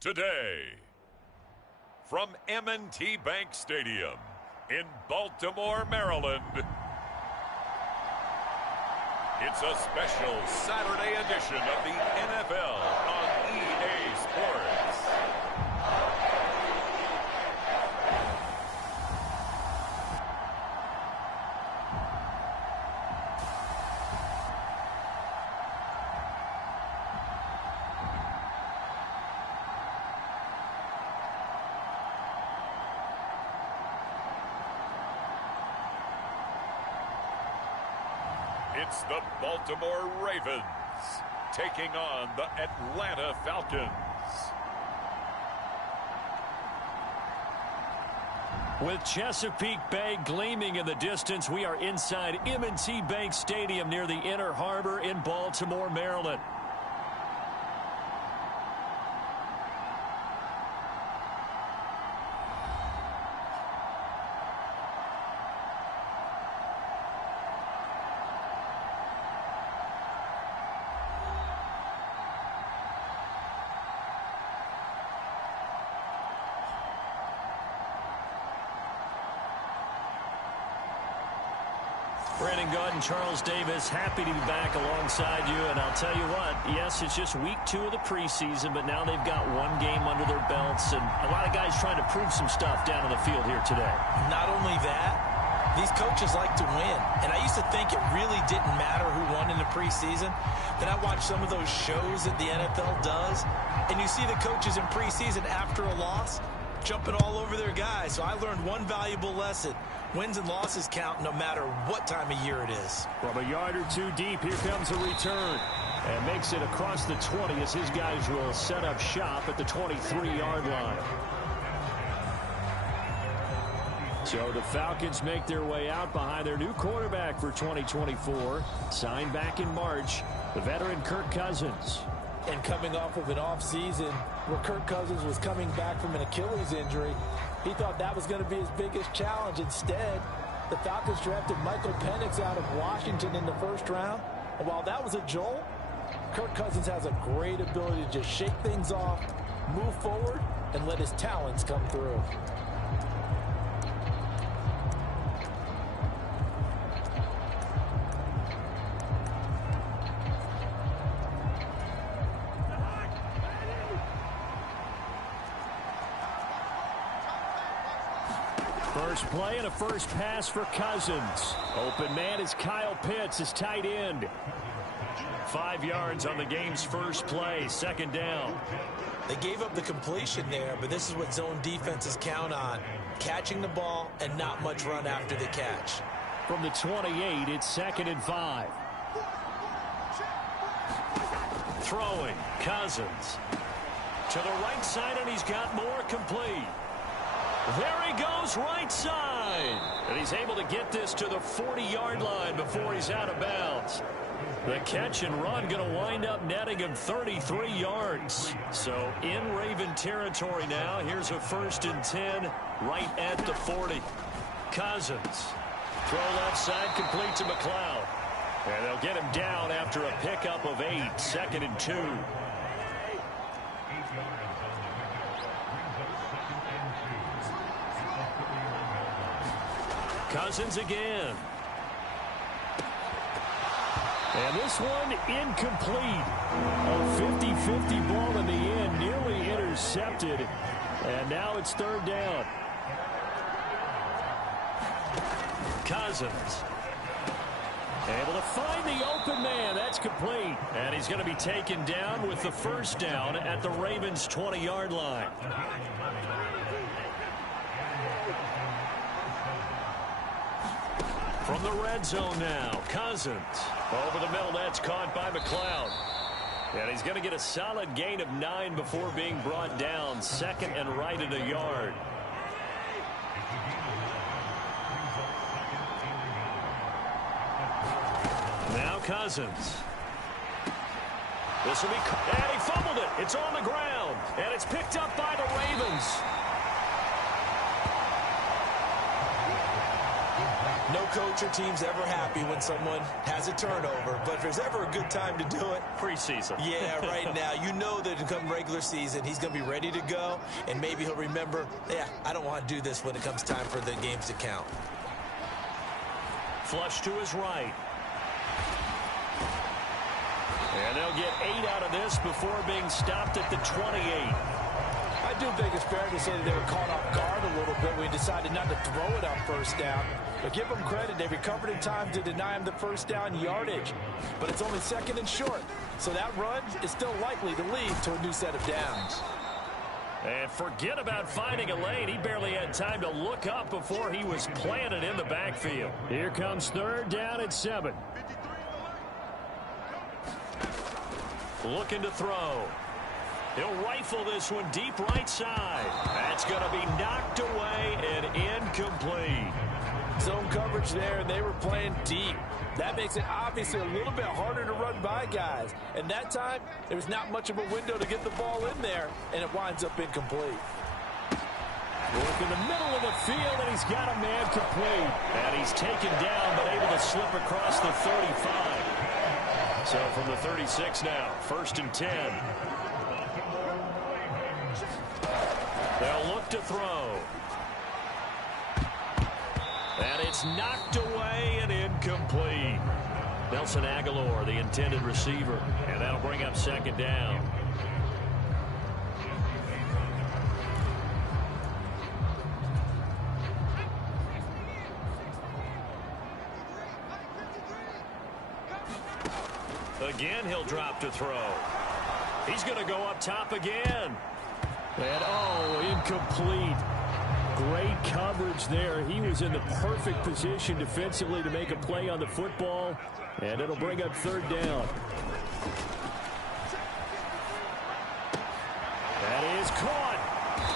today. From M&T Bank Stadium in Baltimore, Maryland, it's a special Saturday edition of the NFL on EA Sports. It's the Baltimore Ravens taking on the Atlanta Falcons. With Chesapeake Bay gleaming in the distance, we are inside M&T Bank Stadium near the Inner Harbor in Baltimore, Maryland. Brandon Gaud and Charles Davis, happy to be back alongside you. And I'll tell you what, yes, it's just week 2 of the preseason, but now they've got one game under their belts. And a lot of guys trying to prove some stuff down on the field here today. Not only that, these coaches like to win. And I used to think it really didn't matter who won in the preseason. Then I watched some of those shows that the NFL does. And you see the coaches in preseason after a loss jumping all over their guys. So I learned one valuable lesson. Wins and losses count no matter what time of year it is. From a yard or two deep, here comes a return. And makes it across the 20 as his guys will set up shop at the 23-yard line. So the Falcons make their way out behind their new quarterback for 2024. Signed back in March, the veteran Kirk Cousins. And coming off of an offseason where Kirk Cousins was coming back from an Achilles injury, he thought that was going to be his biggest challenge. Instead, the Falcons drafted Michael Penix out of Washington in the first round. And while that was a jolt, Kirk Cousins has a great ability to just shake things off, move forward, and let his talents come through. First play and a first pass for Cousins. Open man is Kyle Pitts, his tight end. 5 yards on the game's first play, second down. They gave up the completion there, but this is what zone defenses count on. Catching the ball and not much run after the catch. From the 28, it's 2nd and 5. Throwing, Cousins. To the right side, and he's got more complete. There he goes, right side. And he's able to get this to the 40-yard line before he's out of bounds. The catch and run going to wind up netting him 33 yards. So in Raven territory now. Here's a 1st and 10 right at the 40. Cousins. Throw left side, complete to McLeod. And they'll get him down after a pickup of 8. 2nd and 2. Cousins again. And this one incomplete. A 50-50 ball in the end, nearly intercepted. And now it's 3rd down. Cousins. Able to find the open man. That's complete. And he's going to be taken down with the 1st down at the Ravens' 20-yard line. From the red zone now, Cousins. Over the middle, that's caught by McLeod. And he's going to get a solid gain of 9 before being brought down. 2nd and right at a yard. Now Cousins. This will be, and he fumbled it. It's on the ground, and it's picked up by the Ravens. No coach coach or team's ever happy when someone has a turnover, but if there's ever a good time to do it, preseason. Yeah, right now. You know that come regular season, he's going to be ready to go, and maybe he'll remember, yeah, I don't want to do this when it comes time for the games to count. Flush to his right. And they'll get 8 out of this before being stopped at the 28. I do think it's fair to say that they were caught off guard a little bit when he decided not to throw it on first down. But give them credit, they recovered in time to deny him the first down yardage. But it's only second and short, so that run is still likely to lead to a new set of downs. And forget about finding a lane. He barely had time to look up before he was planted in the backfield. Here comes third down at 7. Looking to throw. He'll rifle this one deep right side. That's going to be knocked away and incomplete. Zone coverage there, and they were playing deep. That makes it obviously a little bit harder to run by guys. And that time, there was not much of a window to get the ball in there, and it winds up incomplete. Work in the middle of the field, and he's got a man complete. And he's taken down, but able to slip across the 35. So from the 36 now, 1st and 10. They'll look to throw. And it's knocked away and incomplete. Nelson Aguilar, the intended receiver. And that'll bring up 2nd down. Again, he'll drop to throw. He's going to go up top again. And, incomplete. Great coverage there. He was in the perfect position defensively to make a play on the football. And it'll bring up 3rd down. That is caught.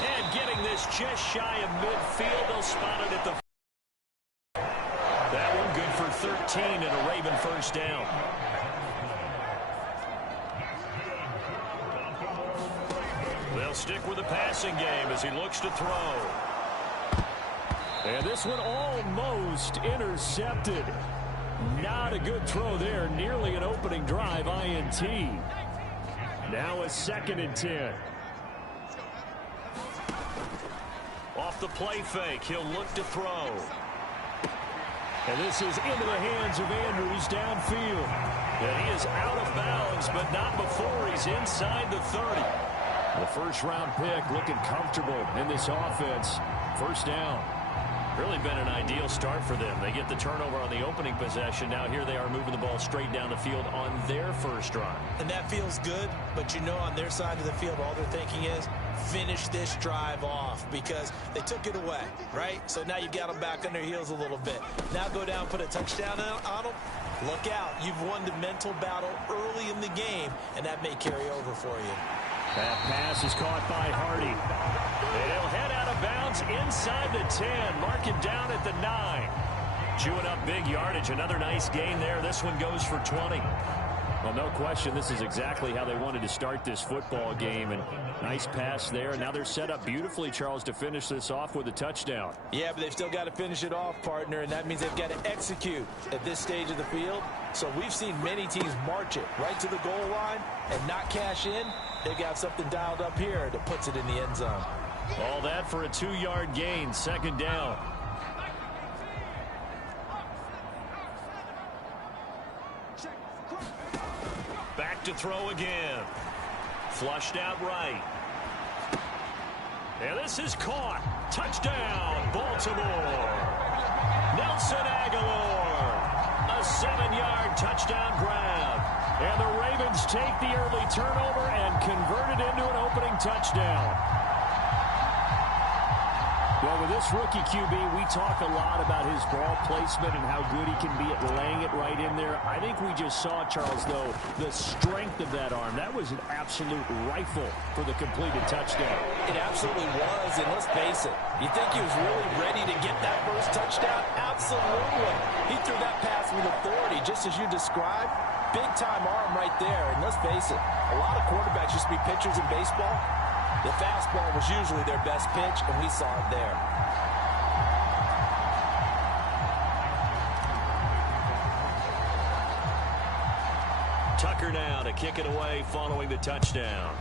And getting this just shy of midfield. They'll spot it at the... That one good for 13 and a Raven 1st down. They'll stick with the passing game as he looks to throw. And this one almost intercepted. Not a good throw there. Nearly an opening drive, INT. Now a 2nd and 10. Off the play fake, he'll look to throw. And this is into the hands of Andrews downfield. And he is out of bounds, but not before he's inside the 30. The 1st-round pick looking comfortable in this offense. 1st down. Really been an ideal start for them. They get the turnover on the opening possession. Now here they are moving the ball straight down the field on their 1st drive. And that feels good, but you know on their side of the field all they're thinking is finish this drive off because they took it away, right? So now you got them back on their heels a little bit. Now go down, put a touchdown on them. Look out. You've won the mental battle early in the game, and that may carry over for you. That pass is caught by Hardy. And he'll head out of bounds inside the 10. Mark it down at the 9. Chewing up big yardage. Another nice gain there. This one goes for 20. Well, no question, this is exactly how they wanted to start this football game. And nice pass there. Now they're set up beautifully, Charles, to finish this off with a touchdown. Yeah, but they've still got to finish it off, partner, and that means they've got to execute at this stage of the field. So we've seen many teams march it right to the goal line and not cash in. They got something dialed up here that puts it in the end zone. All that for a 2-yard gain, 2nd down. Back to throw again. Flushed out right. And this is caught. Touchdown, Baltimore. Nelson Aguilar. A 7-yard touchdown grab. And the Ravens take the early turnover and convert it into an opening touchdown. Well, with this rookie QB, we talk a lot about his ball placement and how good he can be at laying it right in there. I think we just saw, Charles, though, the strength of that arm. That was an absolute rifle for the completed touchdown. It absolutely was, and let's face it. You think he was really ready to get that first touchdown? Absolutely. He threw that pass with authority, just as you described. Big-time arm right there, and let's face it, a lot of quarterbacks used to be pitchers in baseball. The fastball was usually their best pitch, and we saw it there. Tucker now to kick it away following the touchdown.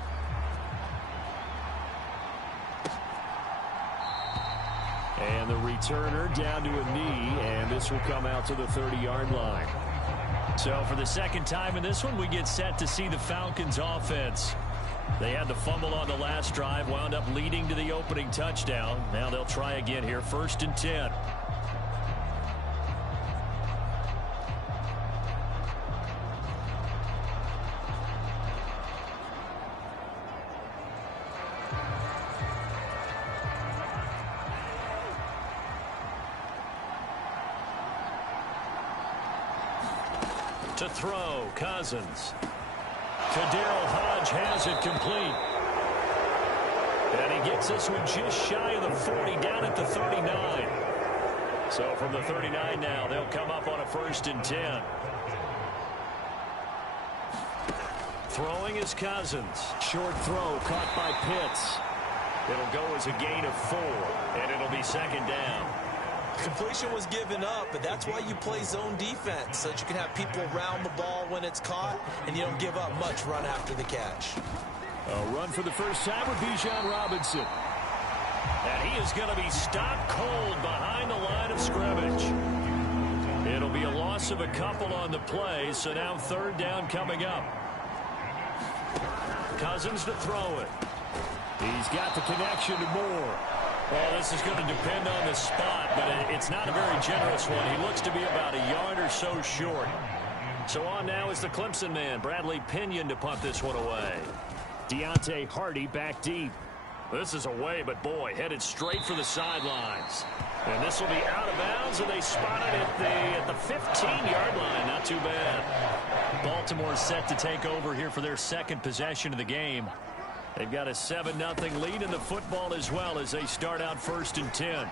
And the returner down to a knee, and this will come out to the 30-yard line. So for the second time in this one, we get set to see the Falcons offense. They had the fumble on the last drive, wound up leading to the opening touchdown. Now they'll try again here, 1st and 10. To throw, Cousins. Kadarius Hodge has it complete. And he gets this one just shy of the 40, down at the 39. So from the 39 now, they'll come up on a 1st and 10. Throwing is Cousins. Short throw caught by Pitts. It'll go as a gain of 4, and it'll be 2nd down. Completion was given up, but that's why you play zone defense, so that you can have people around the ball when it's caught, and you don't give up much run after the catch. A run for the first time with Bijan Robinson. And he is going to be stopped cold behind the line of scrimmage. It'll be a loss of a couple on the play, so now 3rd down coming up. Cousins to throw it. He's got the connection to Moore. Well, this is going to depend on the spot, but it's not a very generous one. He looks to be about a yard or so short. So on now is the Clemson man, Bradley Pinion, to punt this one away. Deontay Hardy back deep. This is away, but boy, headed straight for the sidelines. And this will be out of bounds, and they spot it at the 15-yard line. Not too bad. Baltimore set to take over here for their 2nd possession of the game. They've got a 7-0 lead in the football as well as they start out 1st and 10.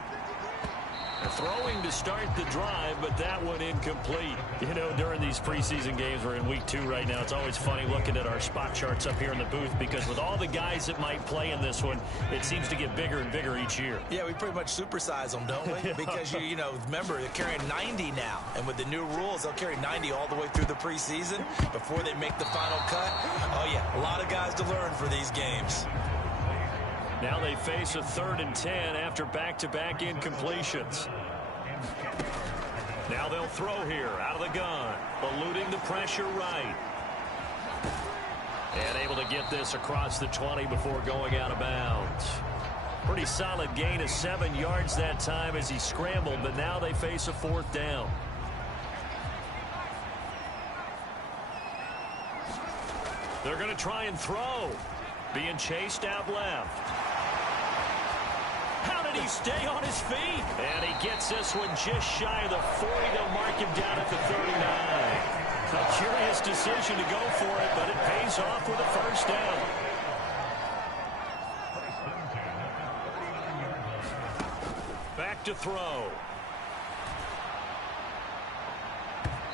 They're throwing to start the drive, but that one incomplete. You know, during these preseason games, we're in week 2 right now. It's always funny looking at our spot charts up here in the booth because with all the guys that might play in this one, it seems to get bigger and bigger each year. Yeah, we pretty much supersize them, don't we? Because, you know, remember, they're carrying 90 now. And with the new rules, they'll carry 90 all the way through the preseason before they make the final cut. Oh, yeah, a lot of guys to learn for these games. Now they face a 3rd and 10 after back-to-back incompletions. Now they'll throw here out of the gun, eluding the pressure right. And able to get this across the 20 before going out of bounds. Pretty solid gain of 7 yards that time as he scrambled, but now they face a 4th down. They're going to try and throw. Being chased out left. How did he stay on his feet? And he gets this one just shy of the 40. They'll mark him down at the 39. A curious decision to go for it, but it pays off with a 1st down. Back to throw.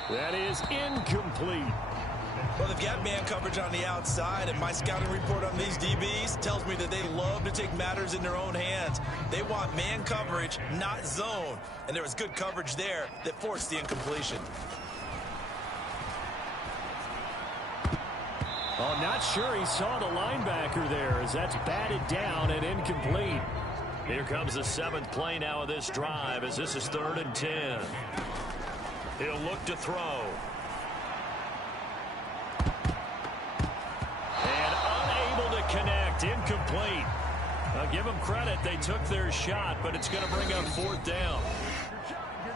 That is incomplete. Well, they've got man coverage on the outside, and my scouting report on these DBs tells me that they love to take matters in their own hands. They want man coverage, not zone. And there was good coverage there that forced the incompletion. Oh, not sure he saw the linebacker there as that's batted down and incomplete. Here comes the 7th play now of this drive as this is 3rd and 10. He'll look to throw. Connect, incomplete. I'll give them credit. They took their shot, but it's going to bring up 4th down.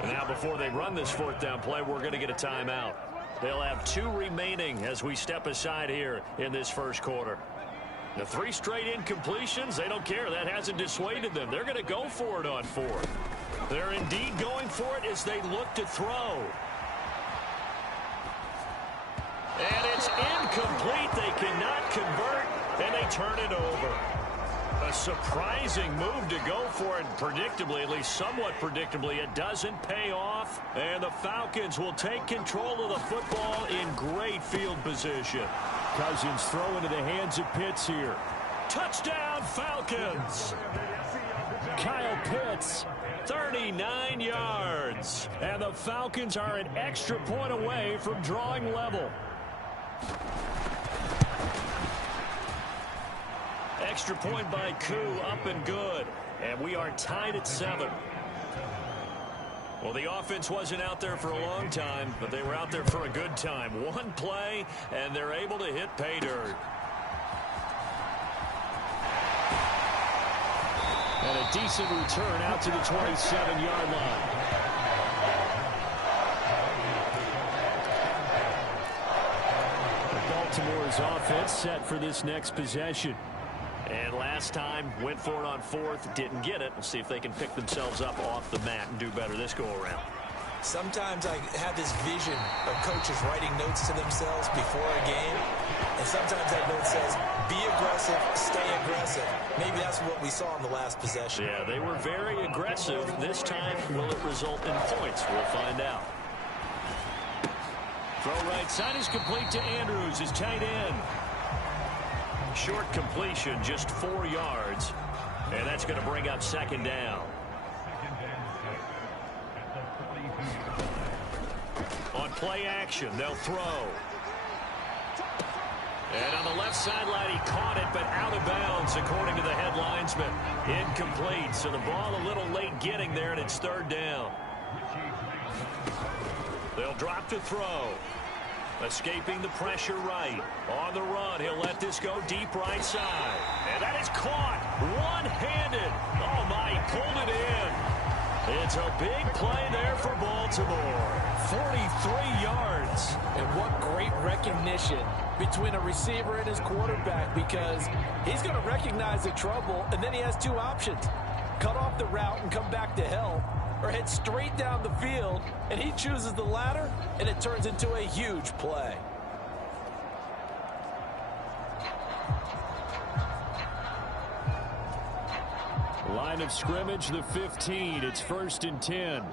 And now before they run this 4th down play, we're going to get a timeout. They'll have 2 remaining as we step aside here in this 1st quarter. The 3 straight incompletions, they don't care. That hasn't dissuaded them. They're going to go for it on 4th. They're indeed going for it as they look to throw. And it's incomplete. They cannot convert. And they turn it over. A surprising move to go for it. Predictably, at least somewhat predictably, it doesn't pay off. And the Falcons will take control of the football in great field position. Cousins throw into the hands of Pitts here. Touchdown, Falcons! Kyle Pitts, 39 yards. And the Falcons are an extra point away from drawing level. Extra point by Koo, up and good. And we are tied at 7. Well, the offense wasn't out there for a long time, but they were out there for a good time. One play, and they're able to hit pay dirt. And a decent return out to the 27-yard line. Baltimore's offense set for this next possession. And last time, went for it on 4th, didn't get it. We'll see if they can pick themselves up off the mat and do better this go-around. Sometimes I have this vision of coaches writing notes to themselves before a game. And sometimes that note says, be aggressive, stay aggressive. Maybe that's what we saw in the last possession. Yeah, they were very aggressive. This time, will it result in points? We'll find out. Throw right side is complete to Andrews, his tight end. Short completion, just 4 yards. And that's going to bring up 2nd down. On play action, they'll throw. And on the left sideline, he caught it, but out of bounds, according to the head linesman. Incomplete, so the ball a little late getting there, and it's 3rd down. They'll drop to throw. Escaping the pressure right. On the run, he'll let this go deep right side. And that is caught one-handed. Oh, my, he pulled it in. It's a big play there for Baltimore. 43 yards. And what great recognition between a receiver and his quarterback, because he's going to recognize the trouble, and then he has 2 options. Cut off the route and come back to help, or head straight down the field, and he chooses the latter, and it turns into a huge play. Line of scrimmage, the 15. It's 1st and 10.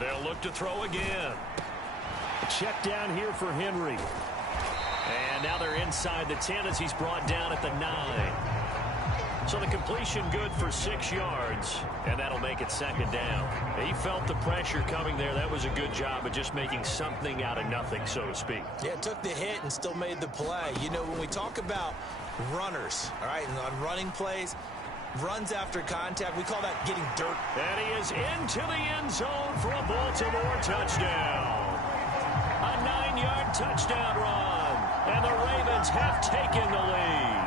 They'll look to throw again. Check down here for Henry. And now they're inside the 10 as he's brought down at the 9. So the completion good for 6 yards, and that'll make it 2nd down. He felt the pressure coming there. That was a good job of just making something out of nothing, so to speak. Yeah, took the hit and still made the play. You know, when we talk about runners, all right, and on running plays, runs after contact, we call that getting dirt. And he is into the end zone for a Baltimore touchdown. A 9-yard touchdown run, and the Ravens have taken the lead.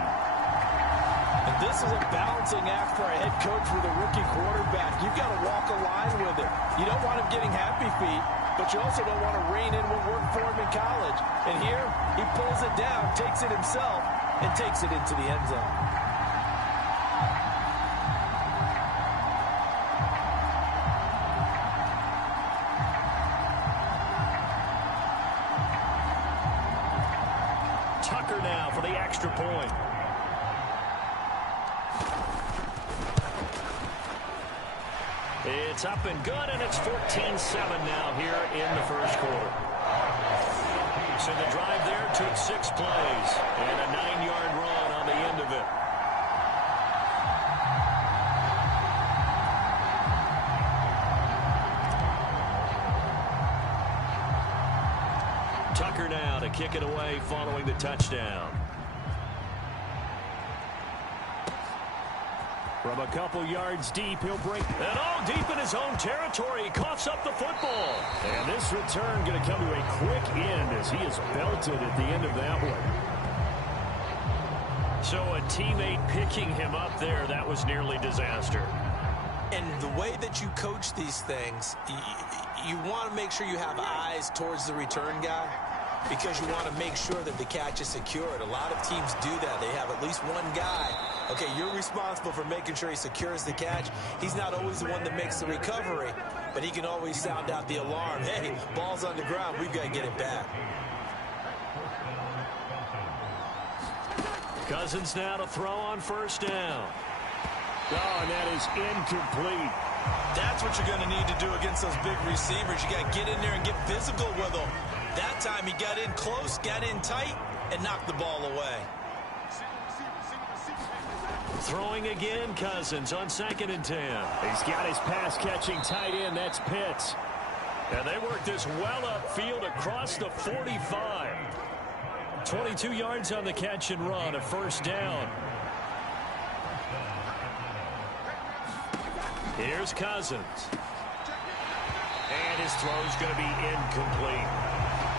And this is a balancing act for a head coach with a rookie quarterback. You've got to walk a line with him. You don't want him getting happy feet, but you also don't want to rein in what worked for him in college. And here, he pulls it down, takes it himself, and takes it into the end zone. Tucker now for the extra point. It's up and good, and it's 14-7 now here in the first quarter. So the drive there took 6 plays and a 9-yard run on the end of it. Tucker now to kick it away following the touchdown. From a couple yards deep, he'll break. And all deep in his own territory. He coughs up the football. And this return going to come to a quick end as he is belted at the end of that one. So a teammate picking him up there, that was nearly disaster. And the way that you coach these things, you want to make sure you have eyes towards the return guy, because you want to make sure that the catch is secured. A lot of teams do that. They have at least one guy. Okay, you're responsible for making sure he secures the catch. He's not always the one that makes the recovery, but he can always sound out the alarm. Hey, ball's on the ground. We've got to get it back. Cousins now to throw on first down. Oh, and that is incomplete. That's what you're going to need to do against those big receivers. You got to get in there and get physical with them. That time he got in close, got in tight, and knocked the ball away. Throwing again, Cousins on 2nd and 10. He's got his pass-catching tight end. That's Pitts. And they work this well upfield across the 45. 22 yards on the catch and run, a 1st down. Here's Cousins. And his throw's going to be incomplete.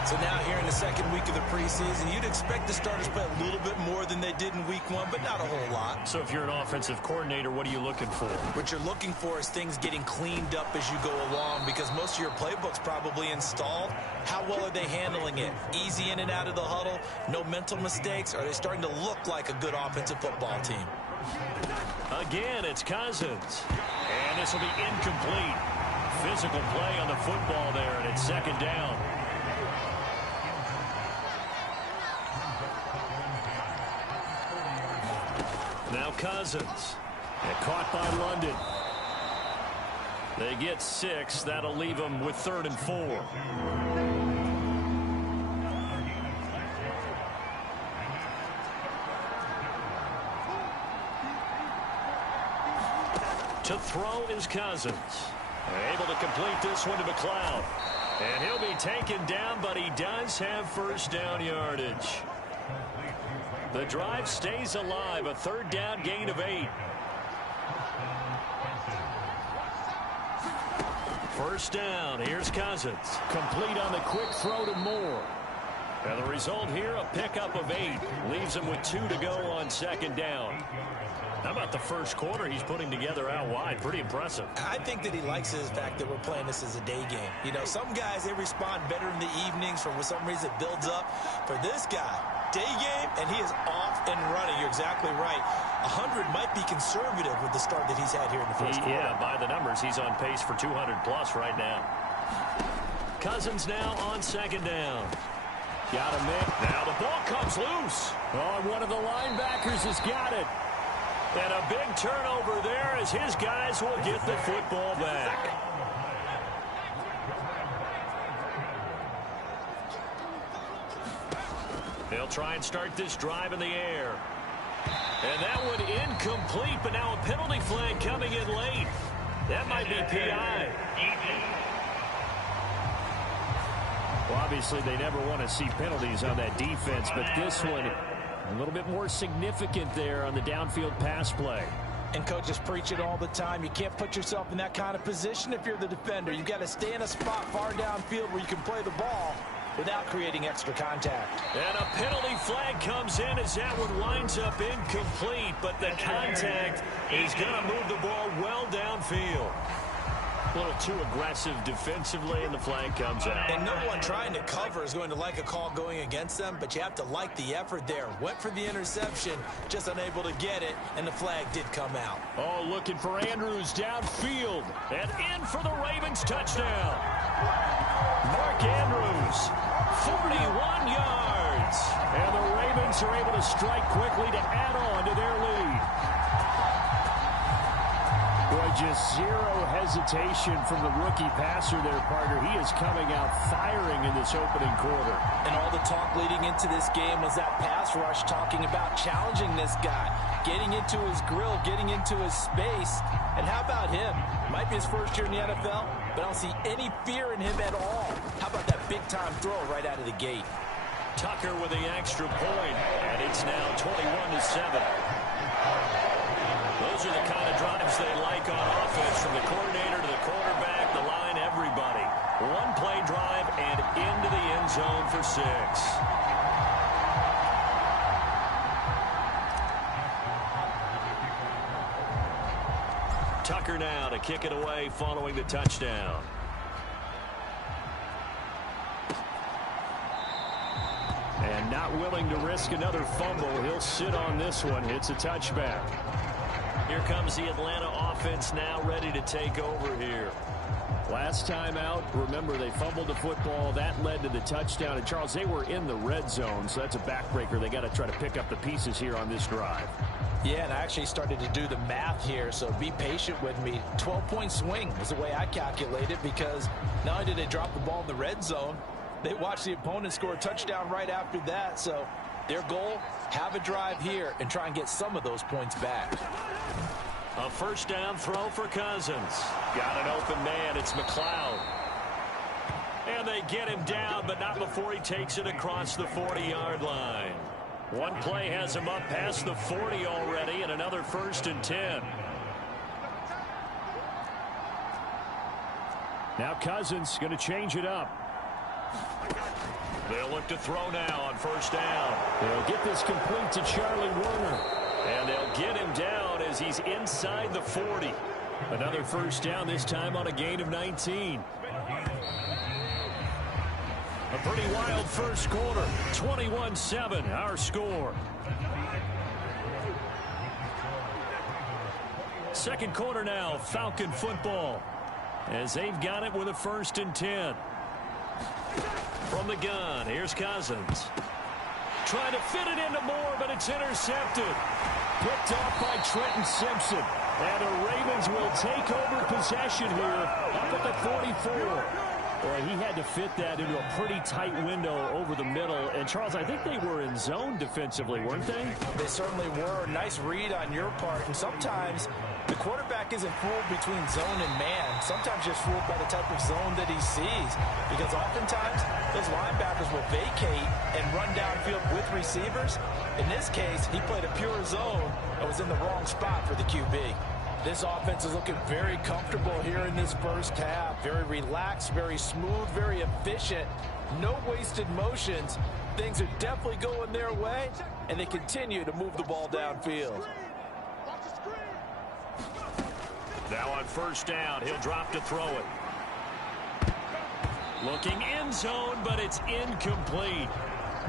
So now here in the 2nd week of the preseason, you'd expect the starters to play a little bit more than they did in week 1, but not a whole lot. So if you're an offensive coordinator, what are you looking for? What you're looking for is things getting cleaned up as you go along, because most of your playbook's probably installed. How well are they handling it? Easy in and out of the huddle? No mental mistakes? Are they starting to look like a good offensive football team? Again, it's Cousins. And this will be incomplete. Physical play on the football there, and it's 2nd down. Now Cousins. And caught by London. They get 6. That'll leave them with 3rd and 4. To throw is Cousins. Able to complete this one to McLeod. And he'll be taken down, but he does have 1st down yardage. The drive stays alive, a 3rd down gain of 8. 1st down, here's Cousins. Complete on the quick throw to Moore. And the result here, a pickup of 8. Leaves him with 2 to go on 2nd down. How about the 1st quarter he's putting together out wide? Pretty impressive. I think that he likes the fact that we're playing this as a day game. You know, some guys, they respond better in the evenings. For some reason, it builds up. For this guy, day game, and he is off and running. You're exactly right. 100 might be conservative with the start that he's had here in the 1st quarter. Yeah, by the numbers, he's on pace for 200-plus right now. Cousins now on 2nd down. Got him in. Now the ball comes loose. Oh, one of the linebackers has got it. And a big turnover there as his guys will get the football back. They'll try and start this drive in the air. And that one incomplete, but now a penalty flag coming in late. That might be PI. Well, obviously, they never want to see penalties on that defense, but this one a little bit more significant there on the downfield pass play. And coaches preach it all the time. You can't put yourself in that kind of position if you're the defender. You've got to stay in a spot far downfield where you can play the ball without creating extra contact. And a penalty flag comes in as that one winds up incomplete, but the contact is going to move the ball well downfield. A little too aggressive defensively, and the flag comes out. And no one trying to cover is going to like a call going against them, but you have to like the effort there. Went for the interception, just unable to get it, and the flag did come out. Oh, looking for Andrews downfield, and in for the Ravens touchdown. Mark Andrews, 41 yards. And the Ravens are able to strike quickly to add on to their lead. Boy, just zero hesitation from the rookie passer there, partner. He is coming out firing in this opening quarter. And all the talk leading into this game was that pass rush, talking about challenging this guy, getting into his grill, getting into his space. And how about him? Might be his first year in the NFL, but I don't see any fear in him at all. How about that big-time throw right out of the gate? Tucker with the extra point, and it's now 21-7. Those are the kind of drives they like on offense, from the coordinator to the quarterback, the line, everybody. One-play drive and into the end zone for 6. Tucker now to kick it away following the touchdown. And not willing to risk another fumble. He'll sit on this one. It's a touchback. Here comes the Atlanta offense now ready to take over here. Last time out, remember, they fumbled the football. That led to the touchdown. And, Charles, they were in the red zone, so that's a backbreaker. They got to try to pick up the pieces here on this drive. Yeah, and I actually started to do the math here, so be patient with me. 12-point swing is the way I calculate it, because not only did they drop the ball in the red zone, they watched the opponent score a touchdown right after that. So Their goal, have a drive here and try and get some of those points back. A first down throw for Cousins. Got an open man. It's McLeod. And they get him down, but not before he takes it across the 40-yard line. One play has him up past the 40 already, and another 1st and 10. Now Cousins going to change it up. They'll look to throw now on first down. They'll get this complete to Charlie Warner. And they'll get him down as he's inside the 40. Another first down, this time on a gain of 19. A pretty wild first quarter. 21-7, our score. Second quarter now, Falcon football. As they've got it with a 1st and 10. From the gun, here's Cousins. Trying to fit it into Moore, but it's intercepted. Picked off by Trenton Simpson. And the Ravens will take over possession here up at the 44. Boy, he had to fit that into a pretty tight window over the middle. And, Charles, I think they were in zone defensively, weren't they? They certainly were. Nice read on your part. And sometimes the quarterback isn't fooled between zone and man. Sometimes just fooled by the type of zone that he sees. Because oftentimes those linebackers will vacate and run downfield with receivers. In this case, he played a pure zone and was in the wrong spot for the QB. This offense is looking very comfortable here in this first half. Very relaxed, very smooth, very efficient. No wasted motions. Things are definitely going their way, and they continue to move the ball downfield. Now on first down, he'll drop to throw it. Looking end zone, but it's incomplete.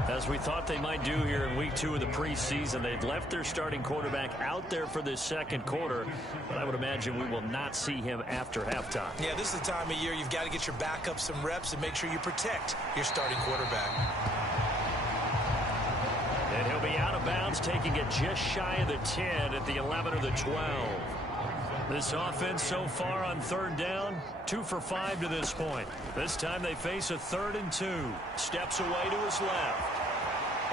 As we thought they might do here in week 2 of the preseason, they'd left their starting quarterback out there for this second quarter, but I would imagine we will not see him after halftime. Yeah, this is the time of year you've got to get your backup some reps and make sure you protect your starting quarterback. And he'll be out of bounds, taking it just shy of the 10 at the 11 or the 12. This offense so far on third down, 2 for 5 to this point. This time they face a 3rd and 2. Steps away to his left.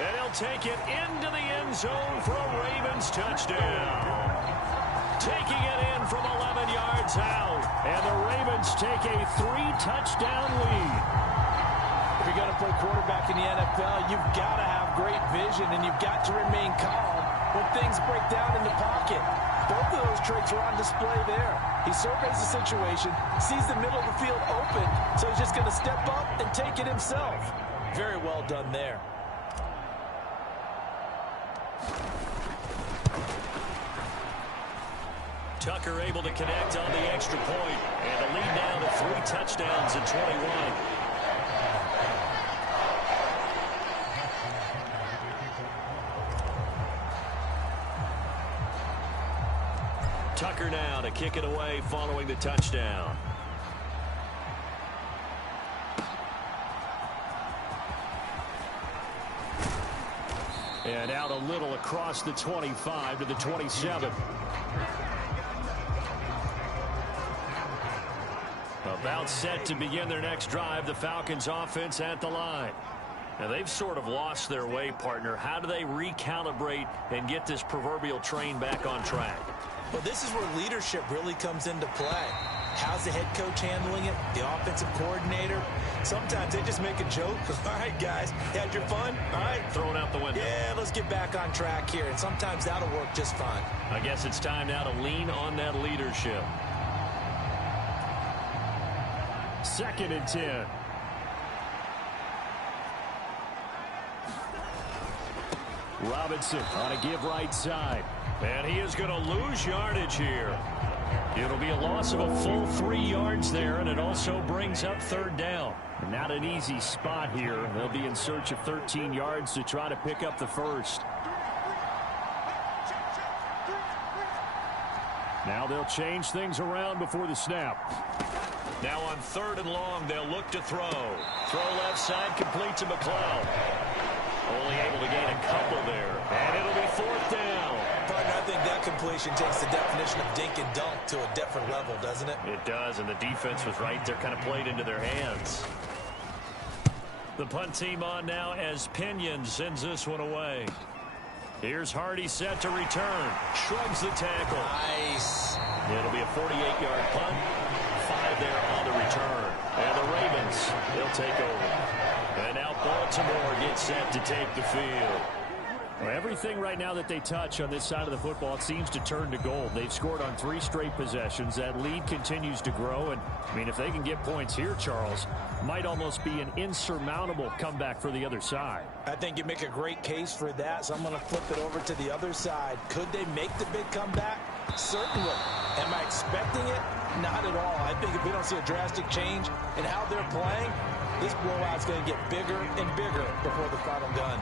And he'll take it into the end zone for a Ravens touchdown. Taking it in from 11 yards out. And the Ravens take a 3-touchdown lead. If you're going to play quarterback in the NFL, you've got to have great vision, and you've got to remain calm when things break down in the pocket. Both of those traits are on display there. He surveys the situation, sees the middle of the field open, so he's just going to step up and take it himself. Very well done there. Tucker able to connect on the extra point, and the lead now to 3 touchdowns in 21. Tucker now to kick it away following the touchdown. And out a little across the 25 to the 27. About set to begin their next drive, the Falcons offense at the line. Now they've sort of lost their way, partner. How do they recalibrate and get this proverbial train back on track? Well, this is where leadership really comes into play. How's the head coach handling it? The offensive coordinator? Sometimes they just make a joke. All right, guys, you had your fun? All right. Throw it out the window. Yeah, let's get back on track here. And sometimes that'll work just fine. I guess it's time now to lean on that leadership. 2nd and 10. Robinson on a give right side. And he is going to lose yardage here. It'll be a loss of a full 3 yards there, and it also brings up 3rd down. Not an easy spot here. They'll be in search of 13 yards to try to pick up the first. Now they'll change things around before the snap. Now on 3rd and long, they'll look to throw. Throw left side, complete to McLeod. Only able to gain a couple there. And it'll be 4th down. Partner, I think that completion takes the definition of dink and dunk to a different level, doesn't it? It does, and the defense was right there, kind of played into their hands. The punt team on now as Pinion sends this one away. Here's Hardy set to return. Shrugs the tackle. Nice. It'll be a 48-yard punt. 5 there on the return. And the Ravens, they'll take over. And now Baltimore gets set to take the field. Well, everything right now that they touch on this side of the football, it seems to turn to gold. They've scored on 3 straight possessions. That lead continues to grow. And, I mean, if they can get points here, Charles, might almost be an insurmountable comeback for the other side. I think you make a great case for that, so I'm going to flip it over to the other side. Could they make the big comeback? Certainly. Am I expecting it? Not at all. I think if we don't see a drastic change in how they're playing, this blowout's going to get bigger and bigger before the final gun.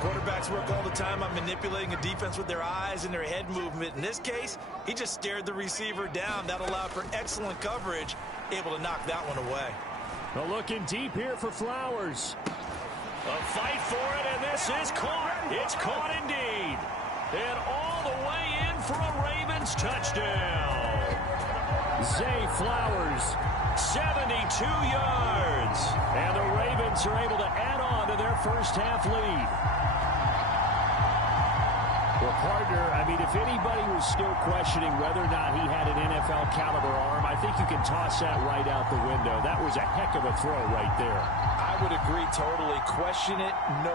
Quarterbacks work all the time on manipulating a defense with their eyes and their head movement. In this case, he just stared the receiver down. That allowed for excellent coverage, able to knock that one away. Well, looking deep here for Flowers. A fight for it, and this is caught. It's caught indeed. And all the way in for a Ravens touchdown. Zay Flowers, 72 yards. And the Ravens are able to add on to their first half lead. Well, partner, I mean, if anybody was still questioning whether or not he had an NFL caliber arm, I think you can toss that right out the window. That was a heck of a throw right there. I would agree totally. Question it no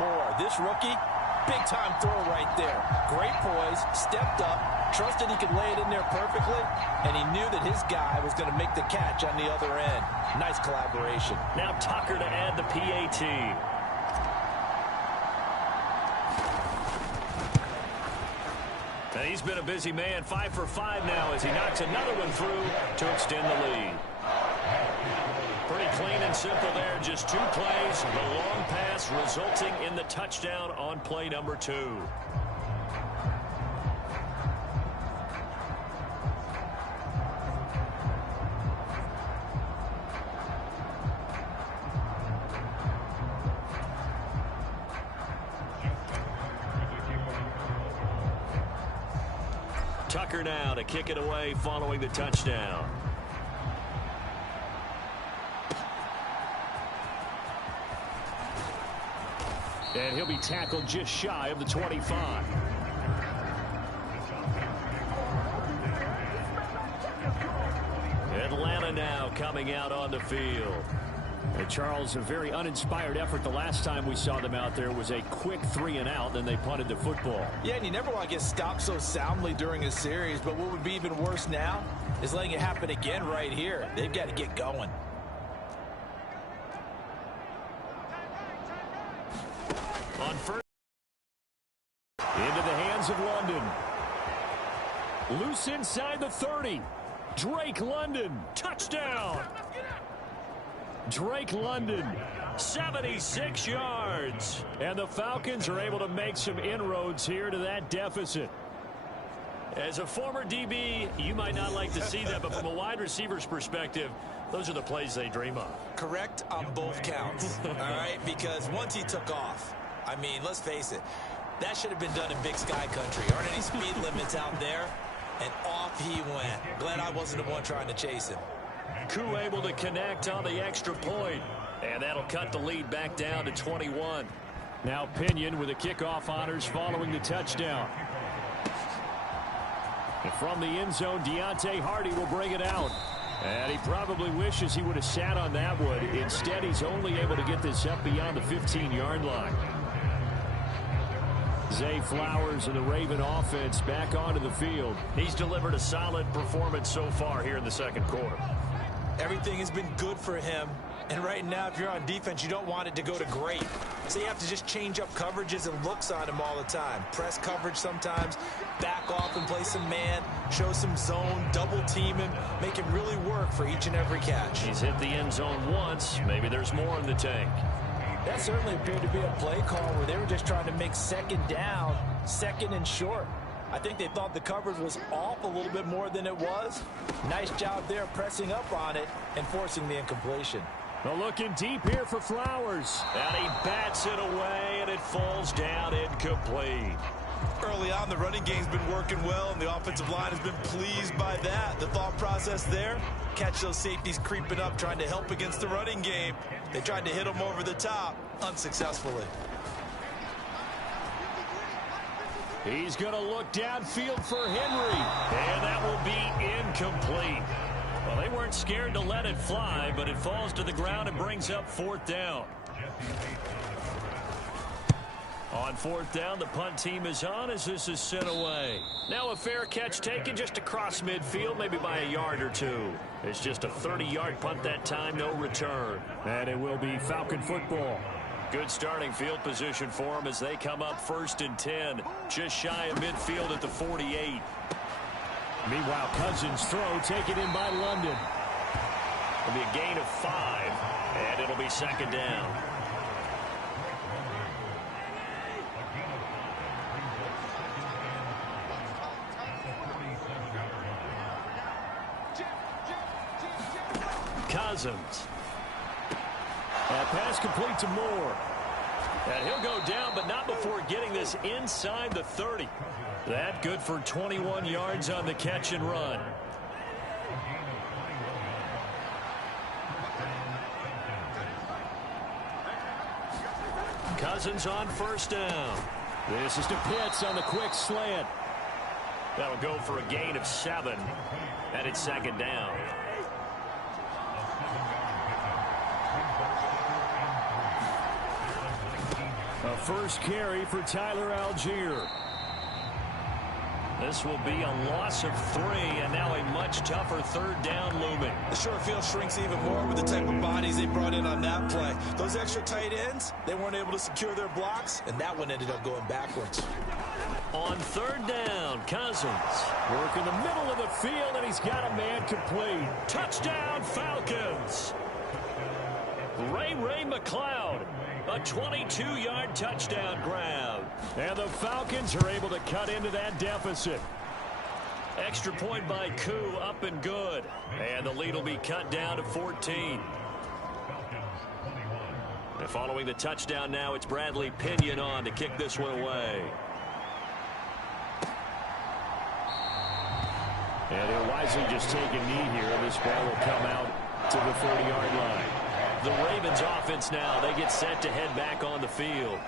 more. This rookie, big-time throw right there. Great poise, stepped up, trusted he could lay it in there perfectly, and he knew that his guy was going to make the catch on the other end. Nice collaboration. Now Tucker to add the PAT. He's been a busy man, 5 for 5 now as he knocks another one through to extend the lead. Pretty clean and simple there, just 2 plays. The long pass resulting in the touchdown on play number 2. Tucker now to kick it away following the touchdown. And he'll be tackled just shy of the 25. Atlanta now coming out on the field. And Charles, a very uninspired effort. The last time we saw them out there was a quick 3 and out, then they punted the football. Yeah, and you never want to get stopped so soundly during a series, but what would be even worse now is letting it happen again right here. They've got to get going. On first, into the hands of London. Loose inside the 30. Drake London, touchdown. Drake London, 76 yards. And the Falcons are able to make some inroads here to that deficit. As a former DB, you might not like to see that, but from a wide receiver's perspective, those are the plays they dream of. Correct on both counts, all right? Because once he took off, I mean, let's face it, that should have been done in Big Sky country. Aren't any speed limits out there? And off he went. Glad I wasn't the one trying to chase him. Koo able to connect on the extra point. And that'll cut the lead back down to 21. Now Pinion with the kickoff honors following the touchdown. And from the end zone, Deontay Hardy will bring it out. And he probably wishes he would have sat on that one. Instead, he's only able to get this up beyond the 15-yard line. Zay Flowers and the Raven offense back onto the field. He's delivered a solid performance so far here in the second quarter. Everything has been good for him. And right now, if you're on defense, you don't want it to go to great. So you have to just change up coverages and looks on him all the time. Press coverage sometimes, back off and play some man, show some zone, double team him, make him really work for each and every catch. He's hit the end zone once. Maybe there's more in the tank. That certainly appeared to be a play call where they were just trying to make second down, second and short. I think they thought the coverage was off a little bit more than it was. Nice job there pressing up on it and forcing the incompletion. Well, looking deep here for Flowers. And he bats it away, and it falls down incomplete. Early on, the running game's been working well, and the offensive line has been pleased by that. The thought process there, catch those safeties creeping up, trying to help against the running game. They tried to hit them over the top, unsuccessfully. He's going to look downfield for Henry, and that will be incomplete. Well, they weren't scared to let it fly, but it falls to the ground and brings up 4th down. On 4th down, the punt team is on as this is sent away. Now a fair catch taken just across midfield, maybe by a yard or two. It's just a 30-yard punt that time, no return. And it will be Falcon football. Good starting field position for them as they come up 1st and 10, just shy of midfield at the 48. Meanwhile, Cousins' throw taken in by London. It'll be a gain of 5, and it'll be 2nd down. Cousins. That pass complete to Moore. And he'll go down, but not before getting this inside the 30. That good for 21 yards on the catch and run. Cousins on 1st down. This is to Pitts on the quick slant. That'll go for a gain of 7. And it's 2nd down. A first carry for Tyler Algier. This will be a loss of 3, and now a much tougher 3rd down looming. The short field shrinks even more with the type of bodies they brought in on that play. Those extra tight ends, they weren't able to secure their blocks, and that one ended up going backwards. On 3rd down, Cousins. Work in the middle of the field, and he's got a man complete. Touchdown, Falcons. Ray McLeod. A 22-yard touchdown grab. And the Falcons are able to cut into that deficit. Extra point by Koo, up and good. And the lead will be cut down to 14. And following the touchdown now, it's Bradley Pinion on to kick this one away. And he'll wisely just take a knee here. This ball will come out to the 30-yard line. The Ravens offense now, they get set to head back on the field.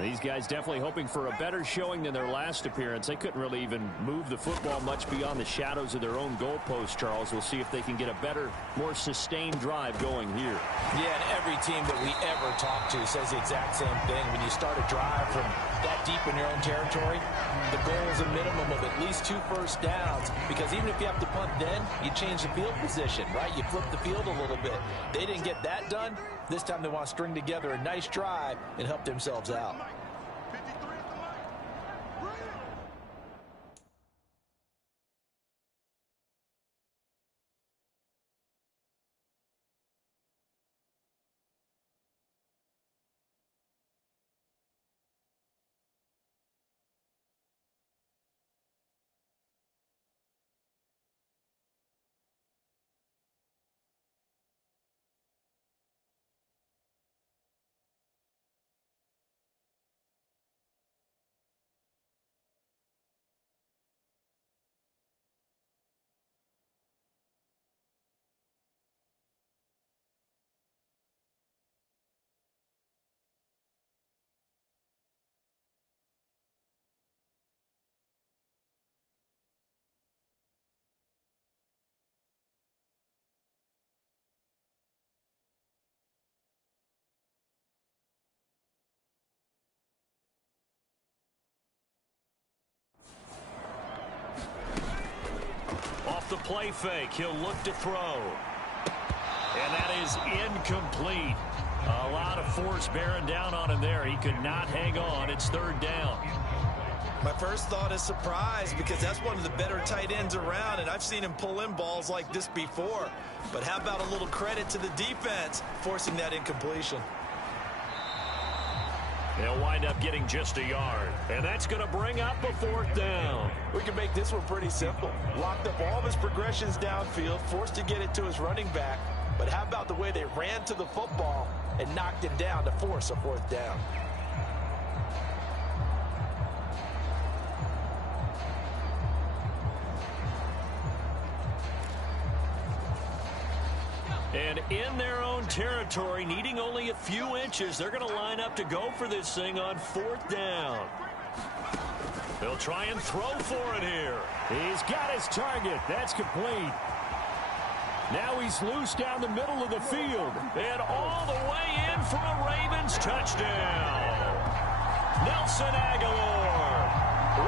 These guys definitely hoping for a better showing than their last appearance. They couldn't really even move the football much beyond the shadows of their own goalpost, Charles. We'll see if they can get a better, more sustained drive going here. Yeah, and every team that we ever talk to says the exact same thing. When you start a drive from that deep in your own territory, the goal is a minimum of at least 2 first downs, because even if you have to punt then, you change the field position, right? You flip the field a little bit. They didn't get that done. This time they want to string together a nice drive and help themselves out. Off the play fake, he'll look to throw. And that is incomplete. A lot of force bearing down on him there. He could not hang on. It's 3rd down. My first thought is surprise, because that's one of the better tight ends around, and I've seen him pull in balls like this before. But how about a little credit to the defense forcing that incompletion? They'll wind up getting just a yard. And that's going to bring up a 4th down. We can make this one pretty simple. Locked up all of his progressions downfield, forced to get it to his running back. But how about the way they ran to the football and knocked him down to force a 4th down? And in their own territory, needing only a few inches, they're going to line up to go for this thing on 4th down. They'll try and throw for it here. He's got his target. That's complete. Now he's loose down the middle of the field. And all the way in for a Ravens touchdown. Nelson Aguilar,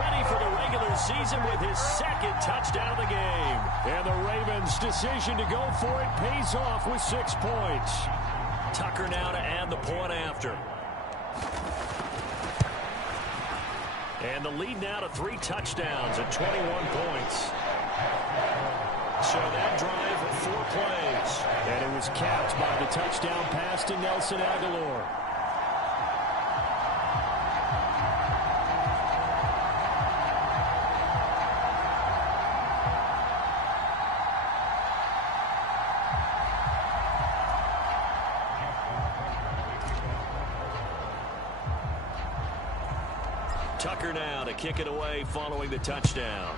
ready for the regular season with his 2nd touchdown of the game. And the Ravens' decision to go for it pays off with 6 points. Tucker now to add the point after. And the lead now to 3 touchdowns at 21 points. So that drive, 4 plays. And it was capped by the touchdown pass to Nelson Aguilar. Tucker now to kick it away following the touchdown.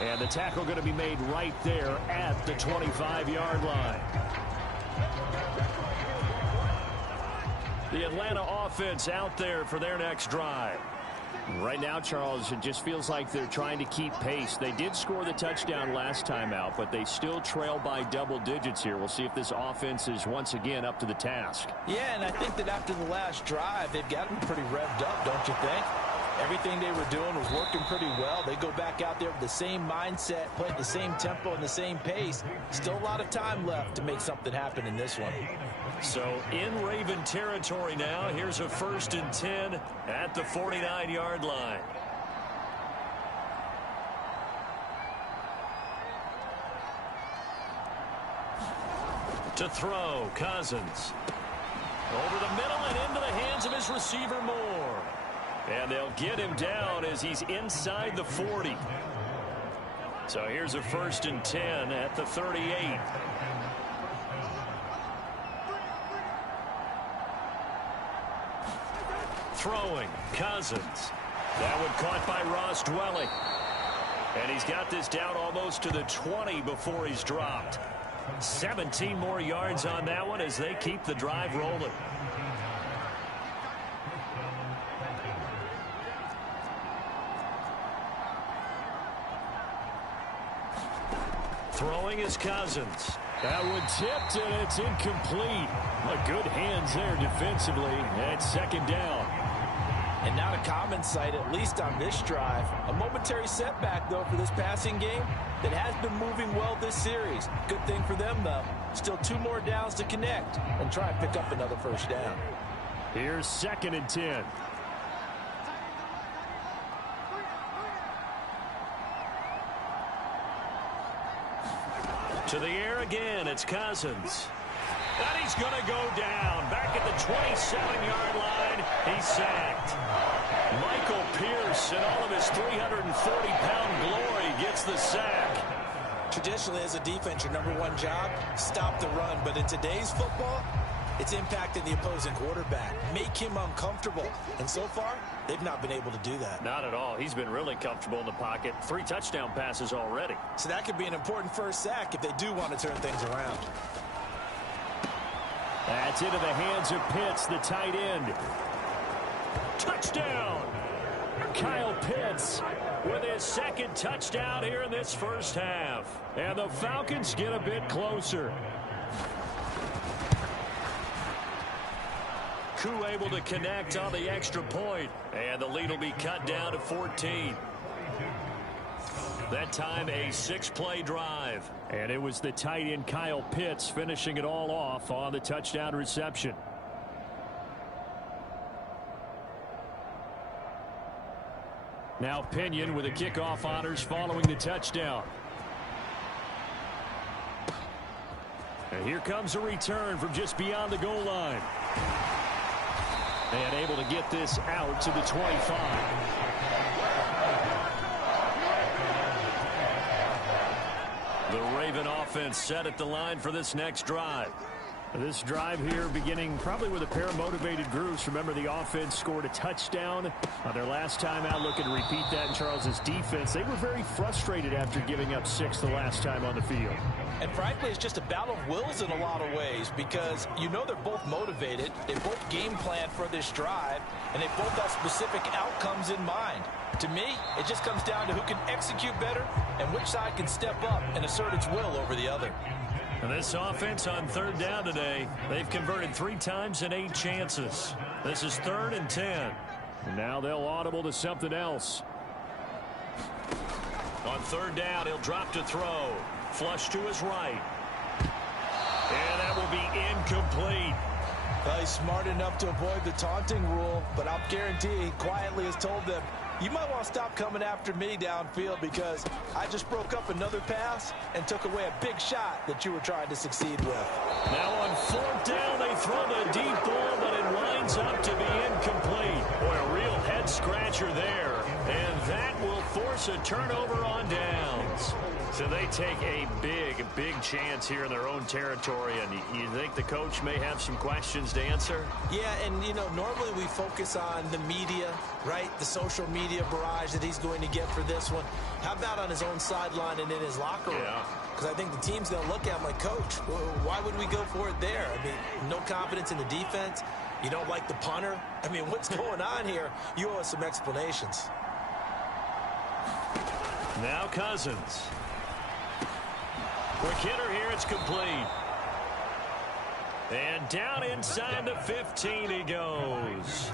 And the tackle going to be made right there at the 25-yard line. The Atlanta offense out there for their next drive. Right now, Charles, it just feels like they're trying to keep pace. They did score the touchdown last time out, but they still trail by double digits here. We'll see if this offense is once again up to the task. Yeah, and I think that after the last drive, they've got them pretty revved up, don't you think? Everything they were doing was working pretty well. They go back out there with the same mindset, play at the same tempo and the same pace. Still a lot of time left to make something happen in this one. So in Raven territory now, here's a 1st and 10 at the 49-yard line. To throw, Cousins. Over the middle and into the hands of his receiver, Moore. And they'll get him down as he's inside the 40. So here's a 1st and 10 at the 38. Throwing, Cousins. That one caught by Ross Dwelly. And he's got this down almost to the 20 before he's dropped. 17 more yards on that one as they keep the drive rolling. Throwing is Cousins. That one tipped, and it's incomplete. But good hands there defensively. And 2nd down. And not a common sight, at least on this drive. A momentary setback, though, for this passing game that has been moving well this series. Good thing for them, though. Still 2 more downs to connect and try and pick up another 1st down. Here's 2nd and 10. To the air again, it's Cousins. And he's going to go down. Back at the 27-yard line, he's sacked. Michael Pierce, in all of his 340-pound glory, gets the sack. Traditionally, as a defense, your #1 job, stop the run. But in today's football, it's impacting the opposing quarterback. Make him uncomfortable. And so far, they've not been able to do that. Not at all. He's been really comfortable in the pocket. 3 touchdown passes already. So that could be an important 1st sack if they do want to turn things around. That's into the hands of Pitts, the tight end. Touchdown! Kyle Pitts with his 2nd touchdown here in this 1st half. And the Falcons get a bit closer. Koo able to connect on the extra point. And the lead will be cut down to 14. That time a 6-play drive. And it was the tight end Kyle Pitts finishing it all off on the touchdown reception. Now Pinion with the kickoff honors following the touchdown. And here comes a return from just beyond the goal line. And able to get this out to the 25. The Raven offense set at the line for this next drive. This drive here beginning probably with a pair of motivated groups. Remember, the offense scored a touchdown on their last time out. Looking to repeat that in Charles's defense. They were very frustrated after giving up 6 the last time on the field. And frankly, it's just a battle of wills in a lot of ways because you know they're both motivated. They both game plan for this drive, and they both have specific outcomes in mind. To me, it just comes down to who can execute better and which side can step up and assert its will over the other. And this offense on 3rd down today, they've converted 3 times in 8 chances. This is 3rd and 10. And now they'll audible to something else. On 3rd down, he'll drop to throw. Flush to his right. And that will be incomplete. Well, he's smart enough to avoid the taunting rule, but I'll guarantee he quietly has told them, you might want to stop coming after me downfield because I just broke up another pass and took away a big shot that you were trying to succeed with. Now on 4th down, they throw the deep ball, but it winds up to be incomplete. Boy, a real head-scratcher there. And that will force a turnover on downs. So they take a big chance here in their own territory, and you think the coach may have some questions to answer? Yeah, and, you know, normally we focus on the media, right? The social media barrage that he's going to get for this one. How about on his own sideline and in his locker room? Because I think the team's going to look at him like, Coach, why would we go for it there? I mean, no confidence in the defense. You don't like the punter. I mean, what's going on here? You owe us some explanations. Now Cousins. Quick hitter here, it's complete. And down inside the 15 he goes.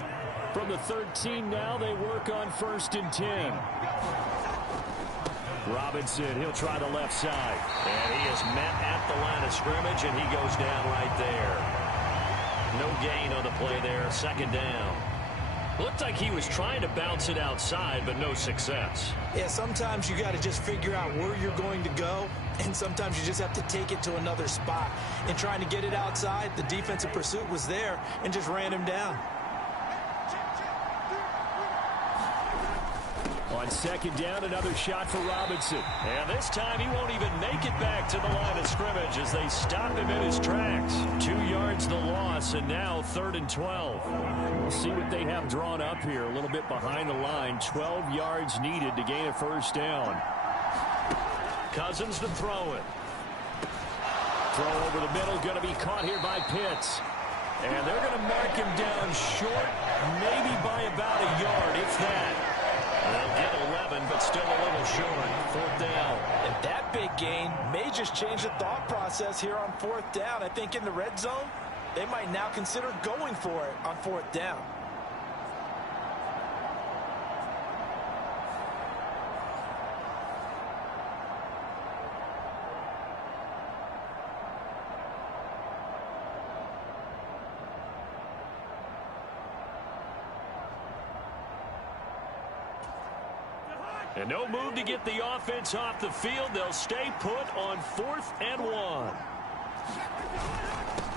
From the 13 now, they work on 1st and 10. Robinson, he'll try the left side. And he is met at the line of scrimmage, and he goes down right there. No gain on the play there, 2nd down. Looked like he was trying to bounce it outside, but no success. Yeah, sometimes you got to just figure out where you're going to go, and sometimes you just have to take it to another spot. In trying to get it outside, the defensive pursuit was there and just ran him down. On 2nd down, another shot for Robinson. And this time he won't even make it back to the line of scrimmage as they stop him in his tracks. 2 yards the loss, and now 3rd and 12. We'll see what they have drawn up here. A little bit behind the line. 12 yards needed to gain a 1st down. Cousins to throw it. Throw over the middle, going to be caught here by Pitts. And they're going to mark him down short, maybe by about a yard, if that. They'll get 11, but still a little short. 4th down. And that big gain may just change the thought process here on 4th down. I think in the red zone, they might now consider going for it on 4th down. And no move to get the offense off the field. They'll stay put on 4th and 1.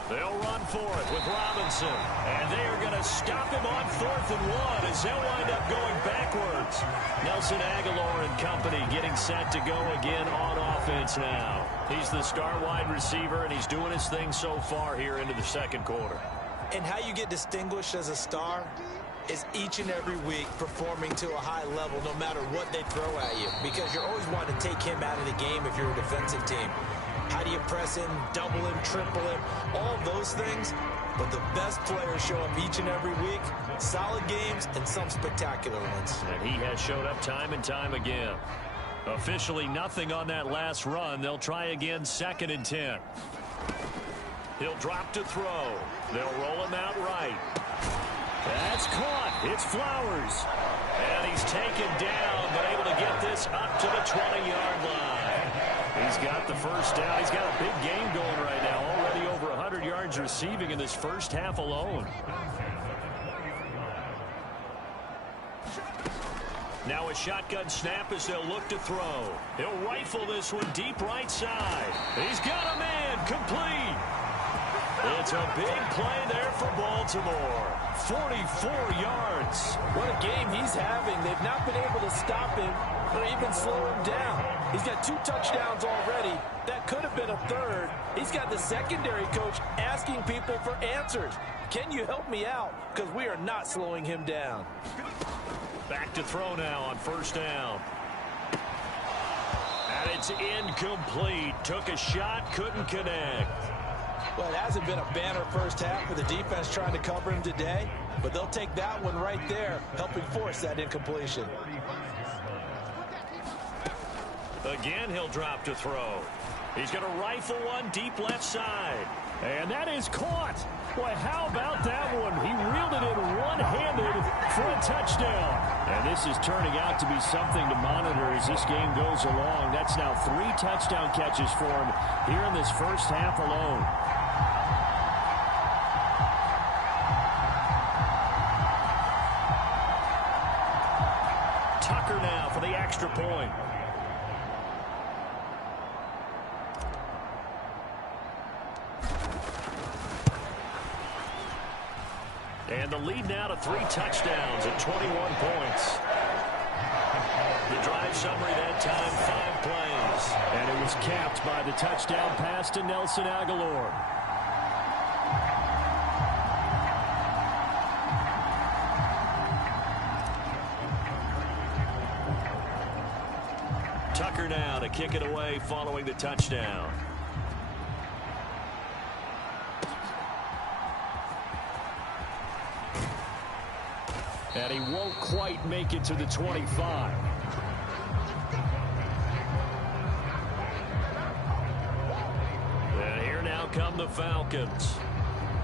They'll run for it with Robinson. And they are going to stop him on 4th and 1 as they'll wind up going backwards. Nelson Aguilar and company getting set to go again on offense now. He's the star wide receiver, and he's doing his thing so far here into the 2nd quarter. And how you get distinguished as a star is each and every week performing to a high level no matter what they throw at you, because you're always wanting to take him out of the game if you're a defensive team. How do you press him, double him, triple him, all those things? But the best players show up each and every week, solid games and some spectacular ones. And he has showed up time and time again. Officially nothing on that last run. They'll try again 2nd and 10. He'll drop to throw. They'll roll him out right. That's caught. It's Flowers. And he's taken down, but able to get this up to the 20-yard line. He's got the 1st down. He's got a big game going right now. Already over 100 yards receiving in this first half alone. Now a shotgun snap as they'll look to throw. He'll rifle this one deep right side. He's got a man. Complete. It's a big play there for Baltimore. 44 yards. What a game he's having. They've not been able to stop him or even slow him down. He's got 2 touchdowns already. That could have been a third. He's got the secondary coach asking people for answers. Can you help me out? Because we are not slowing him down. Back to throw now on first down. And it's incomplete. Took a shot, couldn't connect. Well, it hasn't been a banner first half for the defense trying to cover him today, but they'll take that one right there, helping force that incompletion. Again, he'll drop to throw. He's going to rifle one deep left side. And that is caught. Boy, how about that one? He reeled it in one-handed for a touchdown. And this is turning out to be something to monitor as this game goes along. That's now 3 touchdown catches for him here in this first half alone. Tucker now for the extra point. And the lead now to 3 touchdowns at 21 points. The drive summary that time, 5 plays. And it was capped by the touchdown pass to Nelson Aguilar. Tucker now to kick it away following the touchdown. And he won't quite make it to the 25. And here now come the Falcons.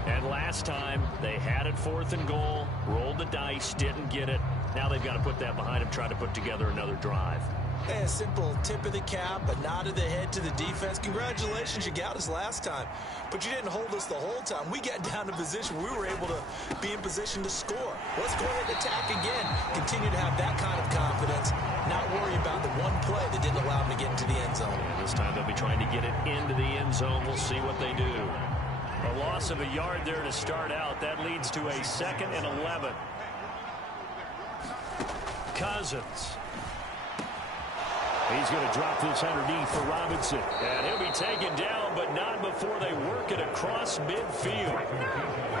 And last time, they had it 4th and goal, rolled the dice, didn't get it. Now they've got to put that behind them, try to put together another drive. Hey, a simple tip of the cap, a nod of the head to the defense. Congratulations, you got us last time. But you didn't hold us the whole time. We got down to position. We were able to be in position to score. Let's go ahead and attack again. Continue to have that kind of confidence. Not worry about the one play that didn't allow them to get into the end zone. And this time they'll be trying to get it into the end zone. We'll see what they do. A loss of a yard there to start out. That leads to a 2nd and 11. Cousins. He's going to drop this underneath for Robinson. And he'll be taken down, but not before they work it across midfield.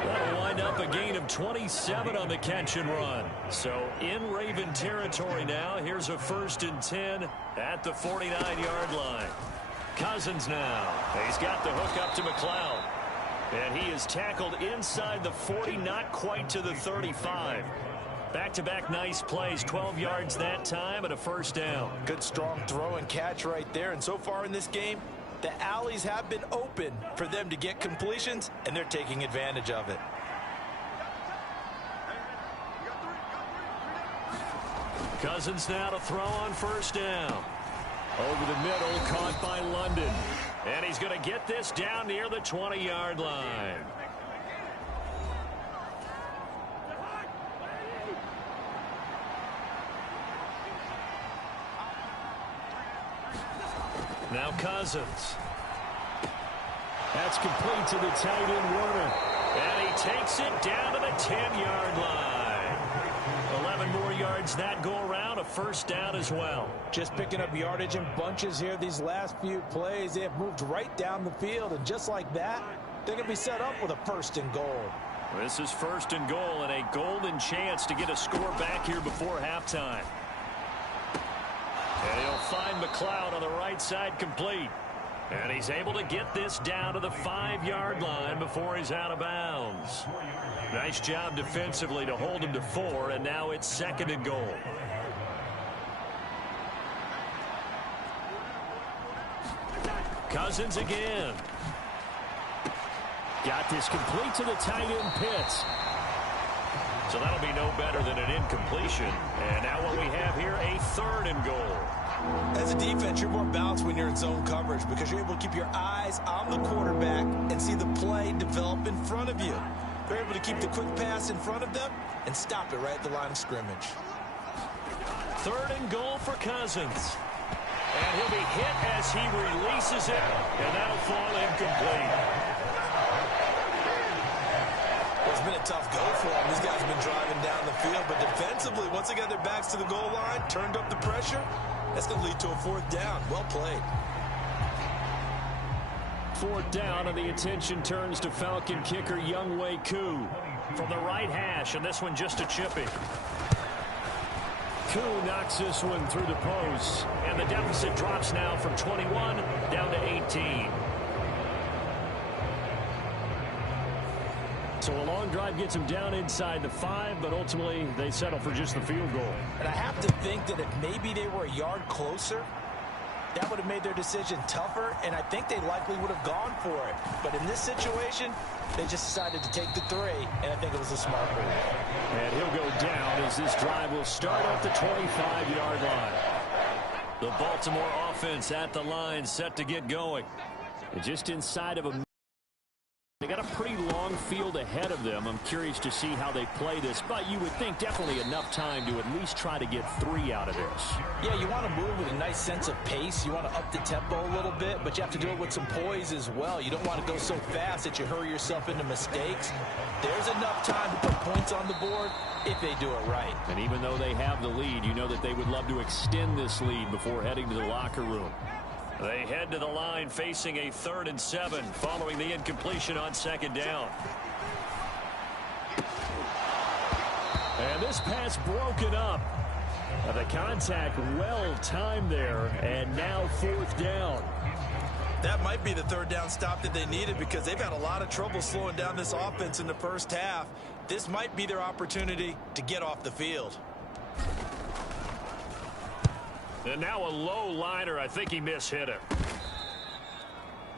That'll wind up a gain of 27 on the catch and run. So in Raven territory now. Here's a 1st and 10 at the 49-yard line. Cousins now. He's got the hook up to McLeod. And he is tackled inside the 40, not quite to the 35. Back-to-back nice plays, 12 yards that time and a 1st down. Good strong throw and catch right there. And so far in this game, the alleys have been open for them to get completions, and they're taking advantage of it. Cousins now to throw on 1st down. Over the middle, caught by London. And he's going to get this down near the 20-yard line. Now Cousins. That's complete to the tight end, Warner. And he takes it down to the 10-yard line. 11 more yards that go around, a 1st down as well. Just picking up yardage in bunches here these last few plays. They have moved right down the field, and just like that, they're going to be set up with a 1st and goal. This is 1st and goal and a golden chance to get a score back here before halftime. And he'll find McLeod on the right side complete. And he's able to get this down to the 5-yard line before he's out of bounds. Nice job defensively to hold him to 4, and now it's 2nd and goal. Cousins again. Got this complete to the tight end, Pitts. So that'll be no better than an incompletion. And now what we have here, a 3rd and goal. As a defense, you're more balanced when you're in zone coverage because you're able to keep your eyes on the quarterback and see the play develop in front of you. They're able to keep the quick pass in front of them and stop it right at the line of scrimmage. 3rd and goal for Cousins. And he'll be hit as he releases it, and that'll fall incomplete. It's been a tough go for them. These guys have been driving down the field, but defensively, once they got their backs to the goal line, turned up the pressure, that's going to lead to a 4th down. Well played. 4th down, and the attention turns to Falcon kicker Younghoe Koo from the right hash, and this one just a chippy. Koo knocks this one through the post, and the deficit drops now from 21 down to 18. So a long drive gets them down inside the 5, but ultimately they settle for just the field goal. And I have to think that if maybe they were a yard closer, that would have made their decision tougher, and I think they likely would have gone for it. But in this situation, they just decided to take the 3, and I think it was a smart move. And he'll go down as this drive will start at the 25-yard line. The Baltimore offense at the line, set to get going. And just inside of a minute, they got a pretty long field ahead of them. I'm curious to see how they play this, but you would think definitely enough time to at least try to get 3 out of this. Yeah, you want to move with a nice sense of pace. You want to up the tempo a little bit, but you have to do it with some poise as well. You don't want to go so fast that you hurry yourself into mistakes. There's enough time to put points on the board if they do it right. And even though they have the lead, you know that they would love to extend this lead before heading to the locker room. They head to the line facing a 3rd and 7 following the incompletion on 2nd down. And this pass broken up. The contact well timed there, and now 4th down. That might be the 3rd down stop that they needed because they've had a lot of trouble slowing down this offense in the first half. This might be their opportunity to get off the field. And now a low liner. I think he mishit it.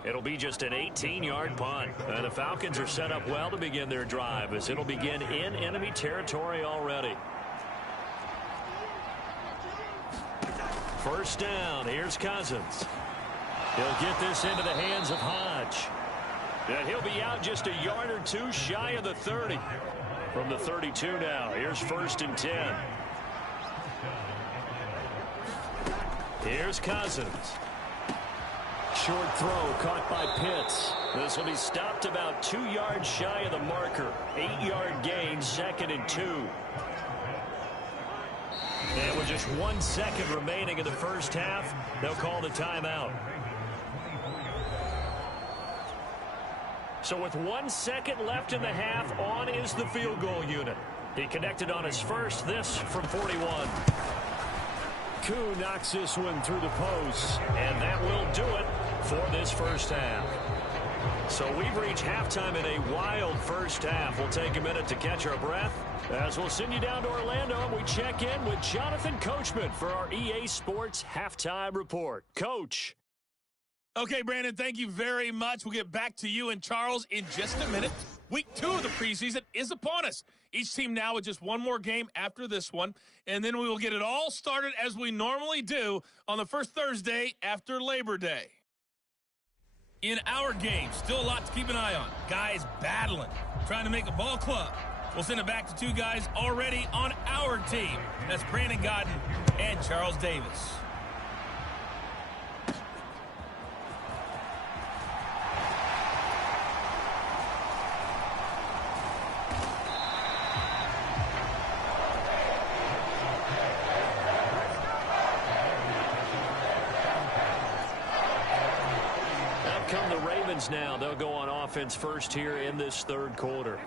It'll be just an 18-yard punt. And the Falcons are set up well to begin their drive as it'll begin in enemy territory already. 1st down. Here's Cousins. He'll get this into the hands of Hodge. And he'll be out just a yard or 2 shy of the 30. From the 32 now. Here's 1st and 10. Here's Cousins. Short throw caught by Pitts. This will be stopped about 2 yards shy of the marker. 8-yard gain, 2nd and 2. And with just 1 second remaining in the first half, they'll call the timeout. So with 1 second left in the half, on is the field goal unit. He connected on his first, this from 41. Koo knocks this one through the post, and that will do it for this first half. So we've reached halftime in a wild first half. We'll take a minute to catch our breath as we'll send you down to Orlando and we check in with Jonathan Coachman for our EA Sports Halftime Report. Coach. Okay, Brandon, thank you very much. We'll get back to you and Charles in just a minute. Week 2 of the preseason is upon us. Each team now with just one more game after this one, and then we will get it all started as we normally do on the first Thursday after Labor Day. In our game, still a lot to keep an eye on. Guys battling, trying to make a ball club. We'll send it back to 2 guys already on our team. That's Brandon Godden and Charles Davis. Now they'll go on offense first here in this 3rd quarter.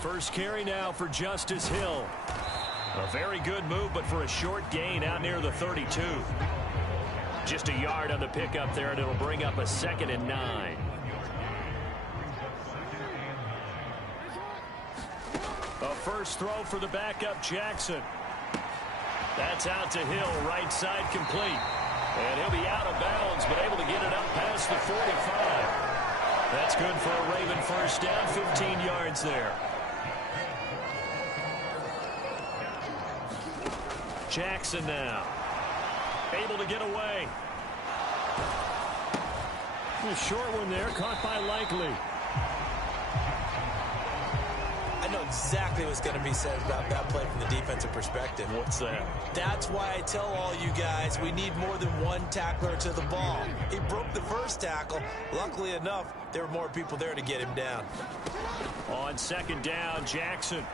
First carry now for Justice Hill. A very good move, but for a short gain out near the 32. Just a yard on the pickup there, and it'll bring up a 2nd and 9. A first throw for the backup Jackson. That's out to Hill, right side complete. And he'll be out of bounds, but able to get it up past the 45. That's good for a Raven first down, 15 yards there. Jackson now. Able to get away. A short one there, caught by Likely. I know exactly what's going to be said about that play from the defensive perspective. What's that? That's why I tell all you guys we need more than one tackler to the ball. He broke the first tackle. Luckily enough, there were more people there to get him down. On 2nd down, Jackson.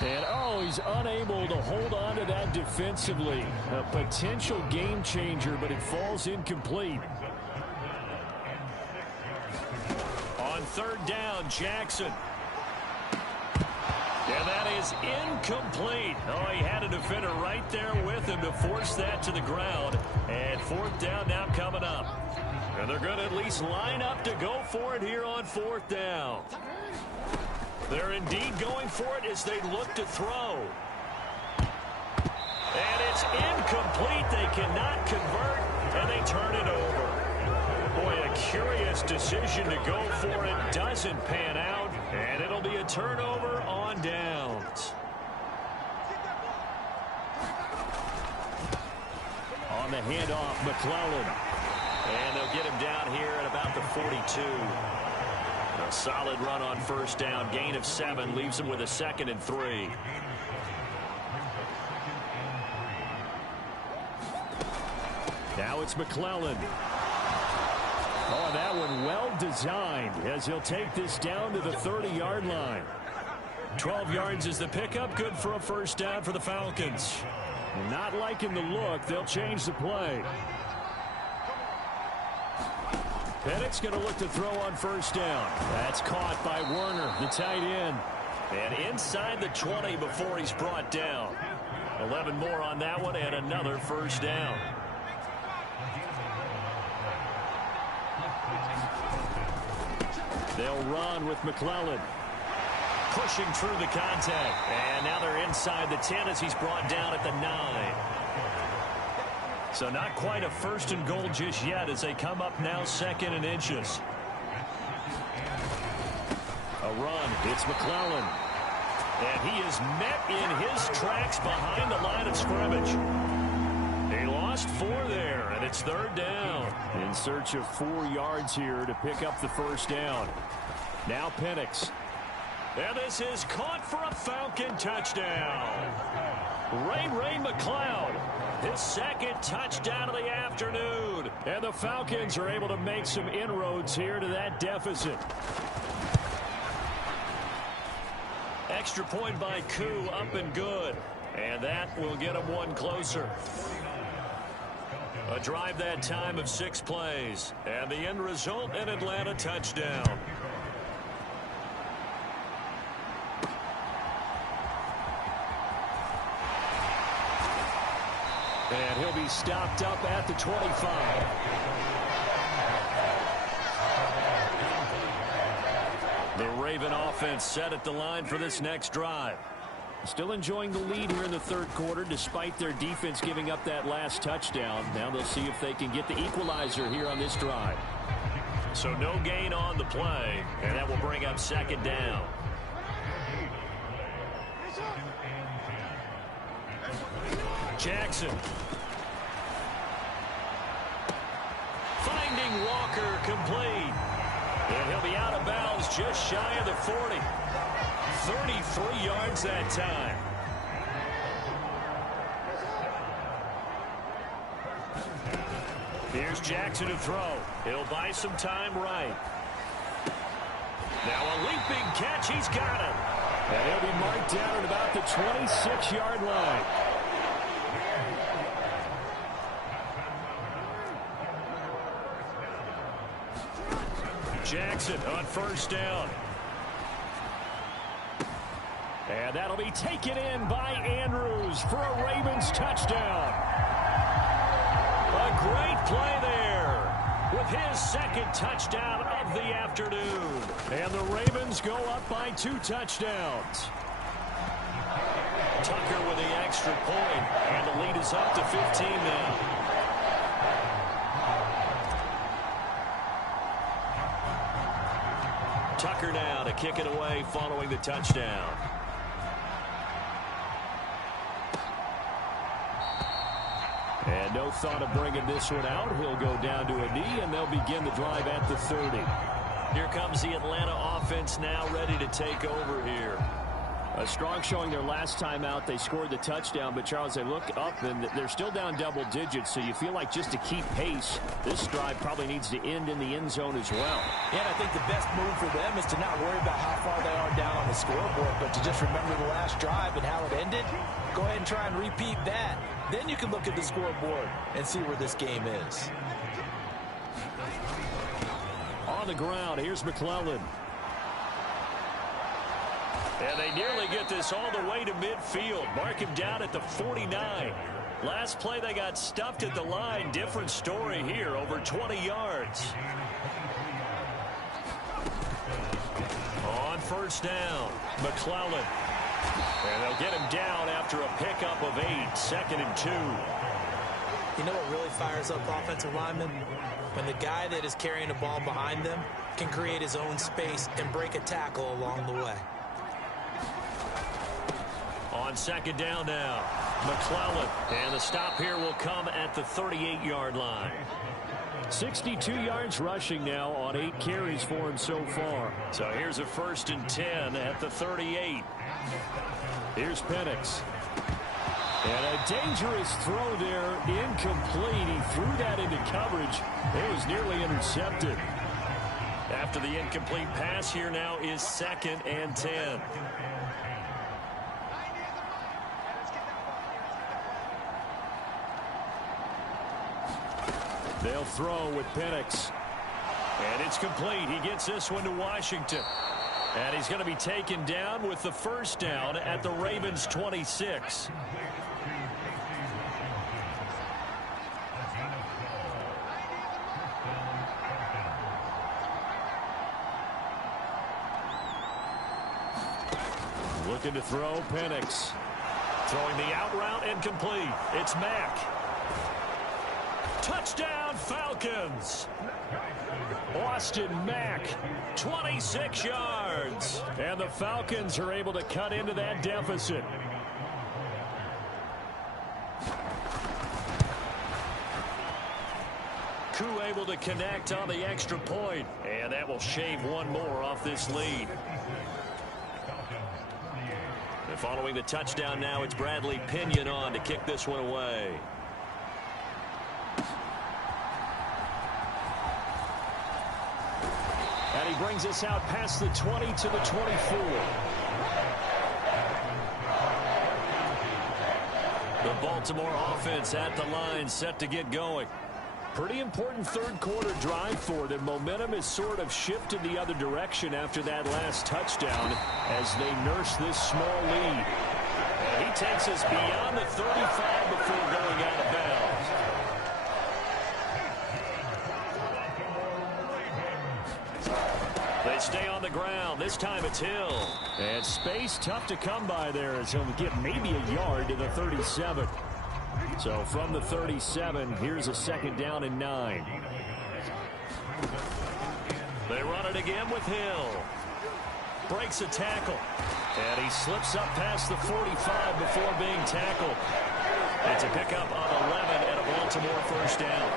And, oh, he's unable to hold on to that defensively. A potential game changer, but it falls incomplete. On third down, Jackson. And that is incomplete. Oh, he had a defender right there with him to force that to the ground. And fourth down now coming up. And they're going to at least line up to go for it here on fourth down. They're indeed going for it as they look to throw. And it's incomplete. They cannot convert, and they turn it over. Boy, a curious decision to go for it. Doesn't pan out, and it'll be a turnover on downs. On the handoff, McClellan. And they'll get him down here at about the 42. A solid run on first down. Gain of 7 leaves him with a 2nd and 3. Now it's McClellan. Oh, that one well designed as he'll take this down to the 30-yard line. 12 yards is the pickup. Good for a first down for the Falcons. Not liking the look. They'll change the play. Penix going to look to throw on first down. That's caught by Werner, the tight end. And inside the 20 before he's brought down. 11 more on that one and another first down. They'll run with McClellan. Pushing through the contact. And now they're inside the 10 as he's brought down at the 9. So not quite a first and goal just yet as they come up now 2nd and inches. A run. It's McClellan. And he is met in his tracks behind the line of scrimmage. He lost 4 there, and it's third down. In search of 4 yards here to pick up the first down. Now Penix. And this is caught for a Falcon touchdown. Ray McLeod. His 2nd touchdown of the afternoon. And the Falcons are able to make some inroads here to that deficit. Extra point by Koo, up and good. And that will get them one closer. A drive that time of 6 plays. And the end result, an Atlanta touchdown. And he'll be stopped up at the 25. The Raven offense set at the line for this next drive. Still enjoying the lead here in the third quarter despite their defense giving up that last touchdown. Now they'll see if they can get the equalizer here on this drive. So no gain on the play, and that will bring up 2nd down. Jackson. Finding Walker complete. And he'll be out of bounds just shy of the 40. 33 yards that time. Here's Jackson to throw. He'll buy some time right. Now a leaping catch. He's got it. And he'll be marked down at about the 26-yard line. Jackson on first down. And that'll be taken in by Andrews for a Ravens touchdown. A great play there with his 2nd touchdown of the afternoon. And the Ravens go up by 2 touchdowns. Tucker with the extra point, and the lead is up to 15 now. Tucker now to kick it away following the touchdown. And no thought of bringing this one out. He'll go down to a knee, and they'll begin the drive at the 30. Here comes the Atlanta offense now ready to take over here. A strong showing their last time out. They scored the touchdown, but Charles, they look up and they're still down double digits, so you feel like just to keep pace, this drive probably needs to end in the end zone as well. Yeah, and I think the best move for them is to not worry about how far they are down on the scoreboard, but to just remember the last drive and how it ended. Go ahead and try and repeat that. Then you can look at the scoreboard and see where this game is. On the ground, here's McClellan. And they nearly get this all the way to midfield. Mark him down at the 49. Last play, they got stuffed at the line. Different story here, over 20 yards. On first down, McClellan. And they'll get him down after a pickup of 8, 2nd and 2. You know what really fires up offensive linemen? When the guy that is carrying the ball behind them can create his own space and break a tackle along the way. On second down now, McClellan. And the stop here will come at the 38-yard line. 62 yards rushing now on 8 carries for him so far. So here's a 1st and 10 at the 38. Here's Penix. And a dangerous throw there, incomplete. He threw that into coverage. It was nearly intercepted. After the incomplete pass, here now is 2nd and 10. They'll throw with Penix. And it's complete. He gets this one to Washington. And he's going to be taken down with the first down at the Ravens' 26. Looking to throw, Penix. Throwing the out route incomplete. It's Mack. Touchdown, Falcons. Austin Mack, 26 yards. And the Falcons are able to cut into that deficit. Koo able to connect on the extra point. And that will shave one more off this lead. And following the touchdown now, it's Bradley Pinion on to kick this one away. And he brings us out past the 20 to the 24. The Baltimore offense at the line, set to get going. Pretty important third quarter drive for them. Momentum has sort of shifted the other direction after that last touchdown as they nurse this small lead. And he takes us beyond the 35 before going out of bounds. They stay on the ground. This time it's Hill. And space tough to come by there as he'll get maybe a yard to the 37. So from the 37, here's a 2nd down and 9. They run it again with Hill. Breaks a tackle. And he slips up past the 45 before being tackled. It's a pickup of 11 and a Baltimore first down.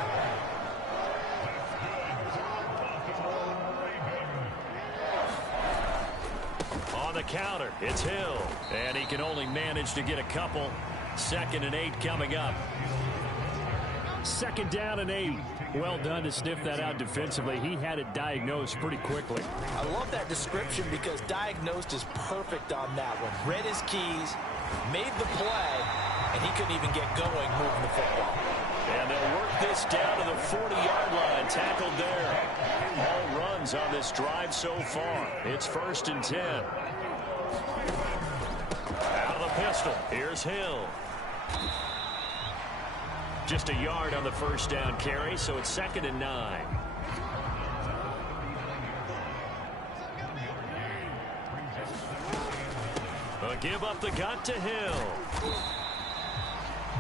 On the counter, it's Hill. And he can only manage to get a couple. 2nd and 8 coming up. 2nd down and 8. Well done to sniff that out defensively. He had it diagnosed pretty quickly. I love that description because diagnosed is perfect on that one. Read his keys, made the play, and he couldn't even get going moving the football. And they'll work this down to the 40-yard line. Tackled there. All runs on this drive so far. It's 1st and 10. Out of the pistol. Here's Hill. Just a yard on the first down carry, so it's 2nd and 9. A give up the gut to Hill.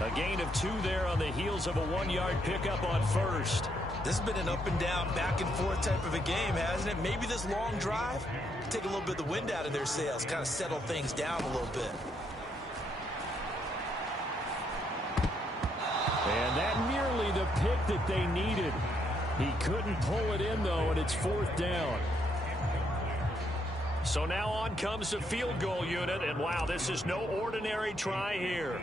A gain of 2 there on the heels of a 1-yard pickup on first. This has been an up and down, back and forth type of a game, hasn't it? Maybe this long drive take a little bit of the wind out of their sails, kind of settle things down a little bit. And that nearly the pick that they needed. He couldn't pull it in, though, and it's 4th down. So now on comes the field goal unit, and wow, this is no ordinary try here.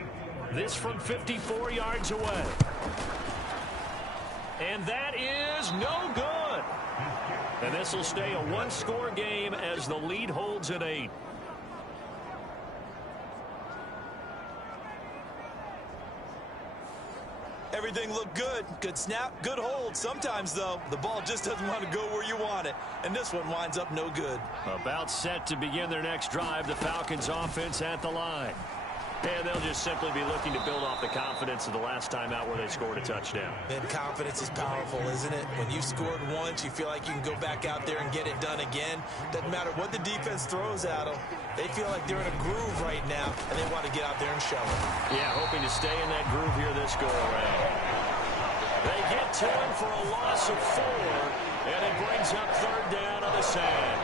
This from 54 yards away. And that is no good. And this will stay a one-score game as the lead holds at 8. Everything looked good. Good snap, good hold. Sometimes, though, the ball just doesn't want to go where you want it. And this one winds up no good. About set to begin their next drive, the Falcons offense at the line. And they'll just simply be looking to build off the confidence of the last time out where they scored a touchdown. And confidence is powerful, isn't it? When you scored once, you feel like you can go back out there and get it done again. Doesn't matter what the defense throws at them. They feel like they're in a groove right now, and they want to get out there and show it. Yeah, hoping to stay in that groove here this go-around. They get to him for a loss of 4, and it brings up third down on the sand.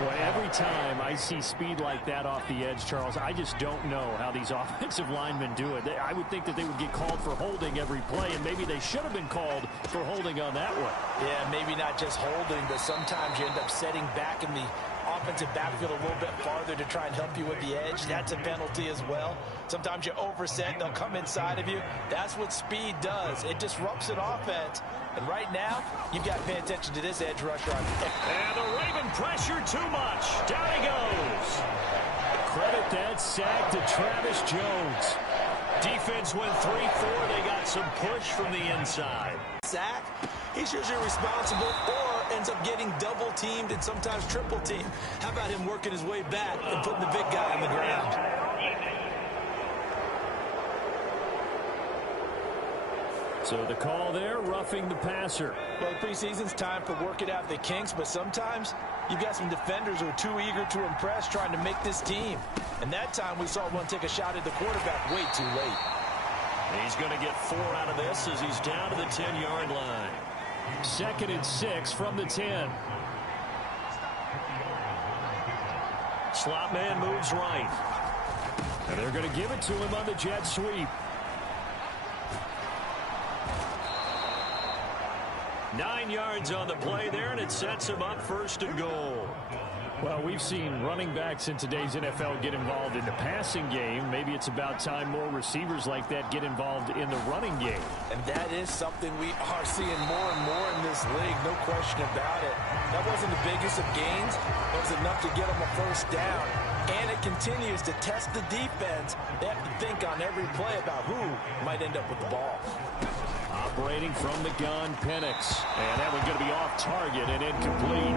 Boy, every time I see speed like that off the edge, Charles, I just don't know how these offensive linemen do it. I would think that they would get called for holding every play, and maybe they should have been called for holding on that one. Yeah, maybe not just holding, but sometimes you end up setting back in the offensive backfield a little bit farther to try and help you with the edge. That's a penalty as well. Sometimes you overset, they'll come inside of you. That's what speed does. It disrupts an offense. And right now, you've got to pay attention to this edge rusher. And the Raven pressure too much. Down he goes. Credit that sack to Travis Jones. Defense went 3-4. They got some push from the inside. Sack, he's usually responsible or ends up getting double teamed and sometimes triple teamed. How about him working his way back and putting the big guy on the ground? So the call there, roughing the passer. Well, the preseason's time for working out the kinks, but sometimes you've got some defenders who are too eager to impress, trying to make this team. And that time we saw one take a shot at the quarterback way too late. He's going to get 4 out of this as he's down to the 10-yard line. 2nd and 6 from the 10. Slot man moves right. And they're going to give it to him on the jet sweep. 9 yards on the play there, and it sets him up 1st and goal. Well, we've seen running backs in today's NFL get involved in the passing game. Maybe it's about time more receivers like that get involved in the running game. And that is something we are seeing more and more in this league, no question about it. That wasn't the biggest of gains. It was enough to get them a 1st down. And it continues to test the defense. They have to think on every play about who might end up with the ball. Operating from the gun, Penix. And that one's going to be off target and incomplete.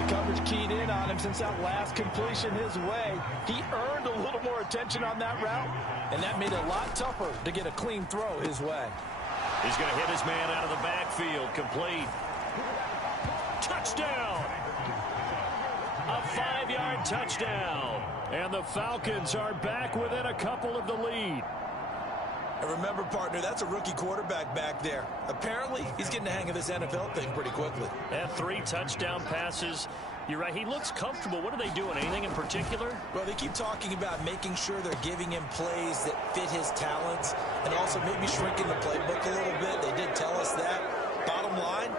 The coverage keyed in on him since that last completion his way. He earned a little more attention on that route, and that made it a lot tougher to get a clean throw his way. He's going to hit his man out of the backfield. Complete. Touchdown! A 5-yard touchdown. And the Falcons are back within a couple of the lead. And remember, partner, that's a rookie quarterback back there. Apparently, he's getting the hang of this NFL thing pretty quickly. And 3 touchdown passes. You're right, he looks comfortable. What are they doing? Anything in particular? Well, they keep talking about making sure they're giving him plays that fit his talents and also maybe shrinking the playbook a little bit. They did tell us that. Bottom line,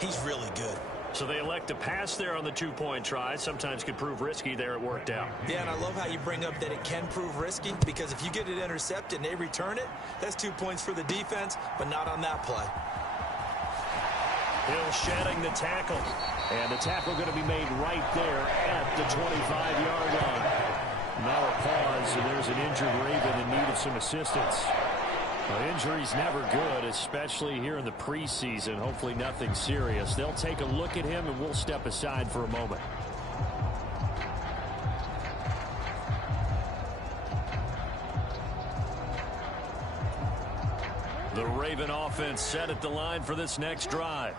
he's really good. So they elect to pass there on the 2-point try. Sometimes could prove risky there. It worked out. Yeah, and I love how you bring up that it can prove risky, because if you get it intercepted and they return it, that's 2 points for the defense, but not on that play. Hill shedding the tackle. And the tackle going to be made right there at the 25-yard line. Now a pause, and there's an injured Raven in need of some assistance. Well, injury's never good, especially here in the preseason. Hopefully nothing serious. They'll take a look at him, and we'll step aside for a moment. The Raven offense set at the line for this next drive.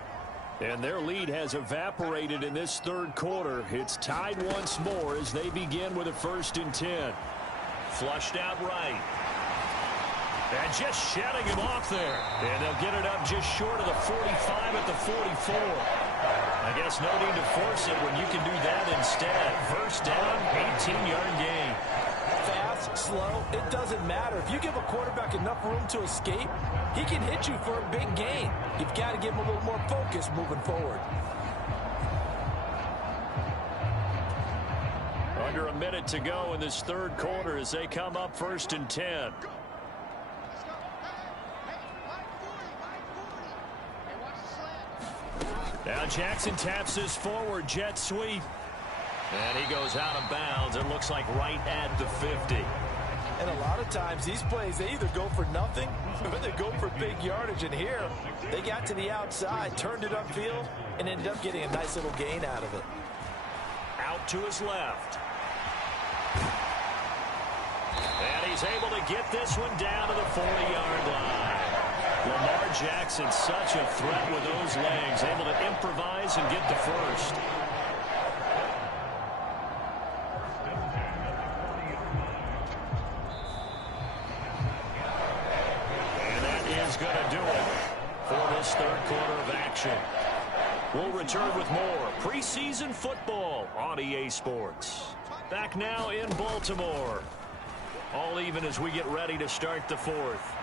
And their lead has evaporated in this 3rd quarter. It's tied once more as they begin with a 1st and 10. Flushed out right. And just shutting him off there. And they'll get it up just short of the 45 at the 44. I guess no need to force it when you can do that instead. 1st down, 18-yard gain. Fast, slow, it doesn't matter. If you give a quarterback enough room to escape, he can hit you for a big gain. You've got to give him a little more focus moving forward. Under a minute to go in this third quarter as they come up 1st and 10. Now Jackson taps this forward jet sweep. And he goes out of bounds. It looks like right at the 50. And a lot of times these plays, they either go for nothing or they go for big yardage. And here, they got to the outside, turned it upfield, and ended up getting a nice little gain out of it. Out to his left. And he's able to get this one down to the 40-yard line. Lamar Jackson, such a threat with those legs, able to improvise and get the first. And that is going to do it for this third quarter of action. We'll return with more preseason football on EA Sports. Back now in Baltimore. All even as we get ready to start the fourth.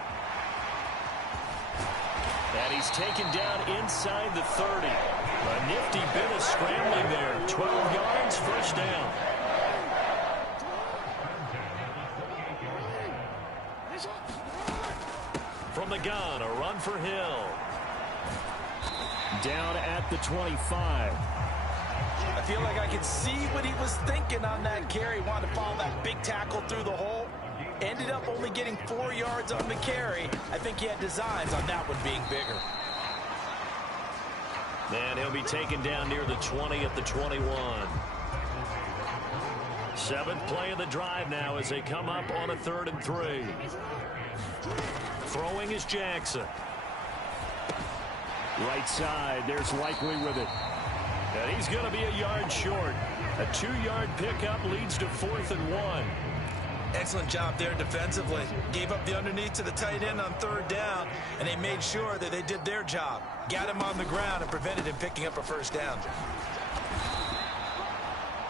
And he's taken down inside the 30. A nifty bit of scrambling there. 12 yards, first down. From the gun, a run for Hill. Down at the 25. I feel like I can see what he was thinking on that carry. Wanted to follow that big tackle through the hole. Ended up only getting 4 yards on the carry. I think he had designs on that one being bigger. And he'll be taken down near the 20 at the 21. 7th play of the drive now as they come up on a 3rd and 3. Throwing is Jackson. Right side, there's Likely with it. And he's going to be a yard short. A 2-yard pickup leads to 4th and 1. Excellent job there defensively. Gave up the underneath to the tight end on 3rd down, and they made sure that they did their job. Got him on the ground and prevented him picking up a first down.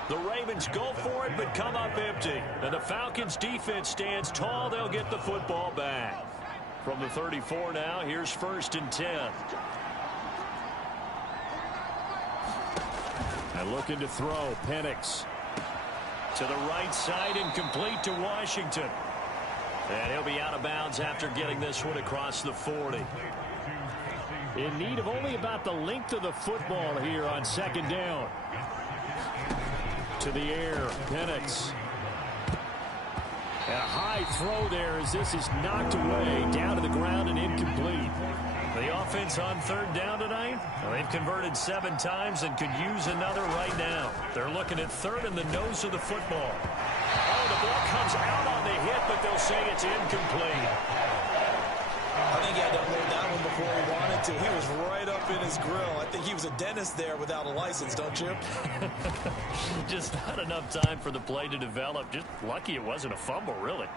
The Ravens go for it but come up empty. And the Falcons defense stands tall. They'll get the football back. From the 34 now, here's 1st and 10. And looking to throw, Penix. To the right side and complete to Washington. And he'll be out of bounds after getting this one across the 40. In need of only about the length of the football here on 2nd down. To the air, Penix. And a high throw there as this is knocked away, down to the ground and incomplete. The offense on 3rd down tonight, well, they've converted 7 times and could use another right now. They're looking at 3rd in the nose of the football. Oh, the ball comes out on the hit, but they'll say it's incomplete. I think he had to unload that one before he wanted to. He was right up in his grill. I think he was a dentist there without a license, don't you? Just not enough time for the play to develop. Just lucky it wasn't a fumble, really.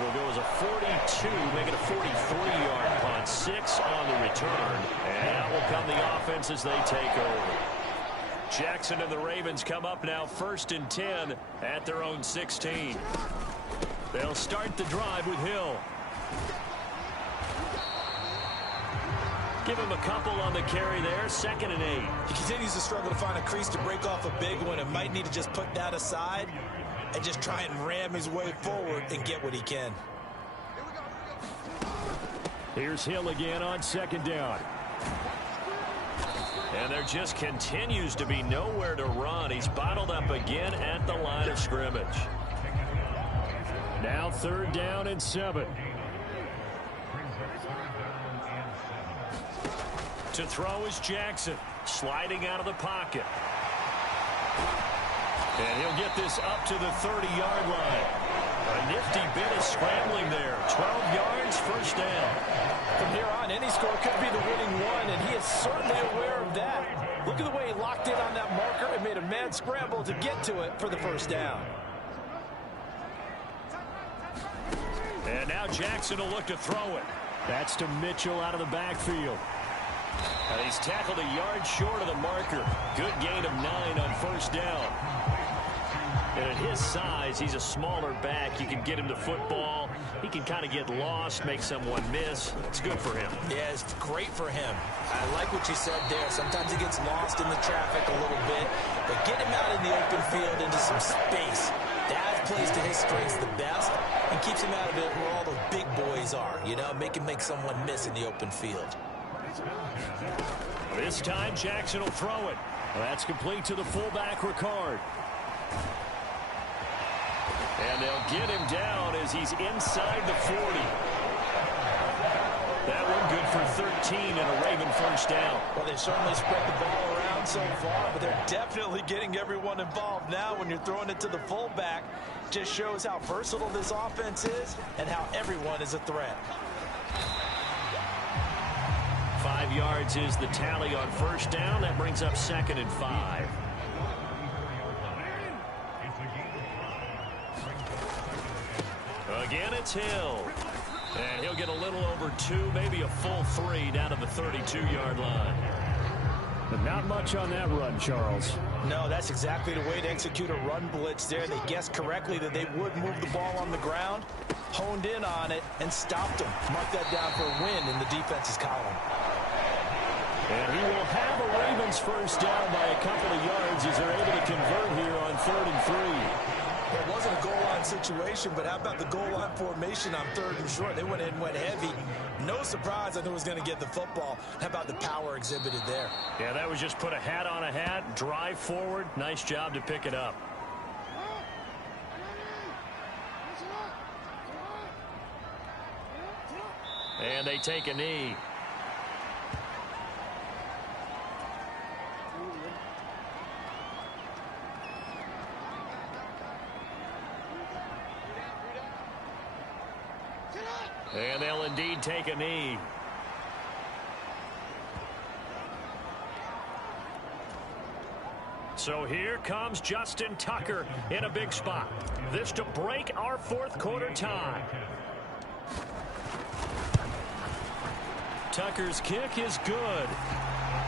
Will go as a 42, make it a 44-yard punt. 6 on the return. And out will come the offense as they take over. Jackson and the Ravens come up now 1st and 10 at their own 16. They'll start the drive with Hill. Give him a couple on the carry there. 2nd and 8. He continues to struggle to find a crease to break off a big one and might need to just put that aside and just try and ram his way forward and get what he can. Here's Hill again on 2nd down. And there just continues to be nowhere to run. He's bottled up again at the line of scrimmage. Now 3rd down and 7. To throw is Jackson, sliding out of the pocket. And he'll get this up to the 30-yard line. A nifty bit of scrambling there. 12 yards, first down. From here on, any score could be the winning one, and he is certainly aware of that. Look at the way he locked in on that marker and made a mad scramble to get to it for the first down. And now Jackson will look to throw it. That's to Mitchell out of the backfield. And he's tackled a yard short of the marker. Good gain of 9 on first down. And at his size, he's a smaller back. You can get him the football. He can kind of get lost, make someone miss. It's good for him. Yeah, it's great for him. I like what you said there. Sometimes he gets lost in the traffic a little bit, but get him out in the open field into some space. That plays to his strengths the best and keeps him out of it where all the big boys are. You know, make him make someone miss in the open field. This time, Jackson will throw it. That's complete to the fullback, Ricard. And they'll get him down as he's inside the 40. That one good for 13 and a Raven first down. Well, they certainly spread the ball around so far, but they're definitely getting everyone involved now when you're throwing it to the fullback. Just shows how versatile this offense is and how everyone is a threat. 5 yards is the tally on first down. That brings up 2nd and 5. Again, it's Hill. And he'll get a little over 2, maybe a full 3 down to the 32-yard line. But not much on that run, Charles. No, that's exactly the way to execute a run blitz there. They guessed correctly that they would move the ball on the ground, honed in on it, and stopped them. Mark that down for a win in the defense's column. And he will have a Ravens first down by a couple of yards as they're able to convert here on 3rd and 3. It wasn't a goal line situation, but how about the goal line formation on 3rd and short? They went in, went heavy. No surprise that they was going to get the football. How about the power exhibited there? Yeah, that was just put a hat on a hat, drive forward. Nice job to pick it up. And they take a knee. And they'll indeed take a knee. So here comes Justin Tucker in a big spot. This to break our 4th quarter tie. Tucker's kick is good.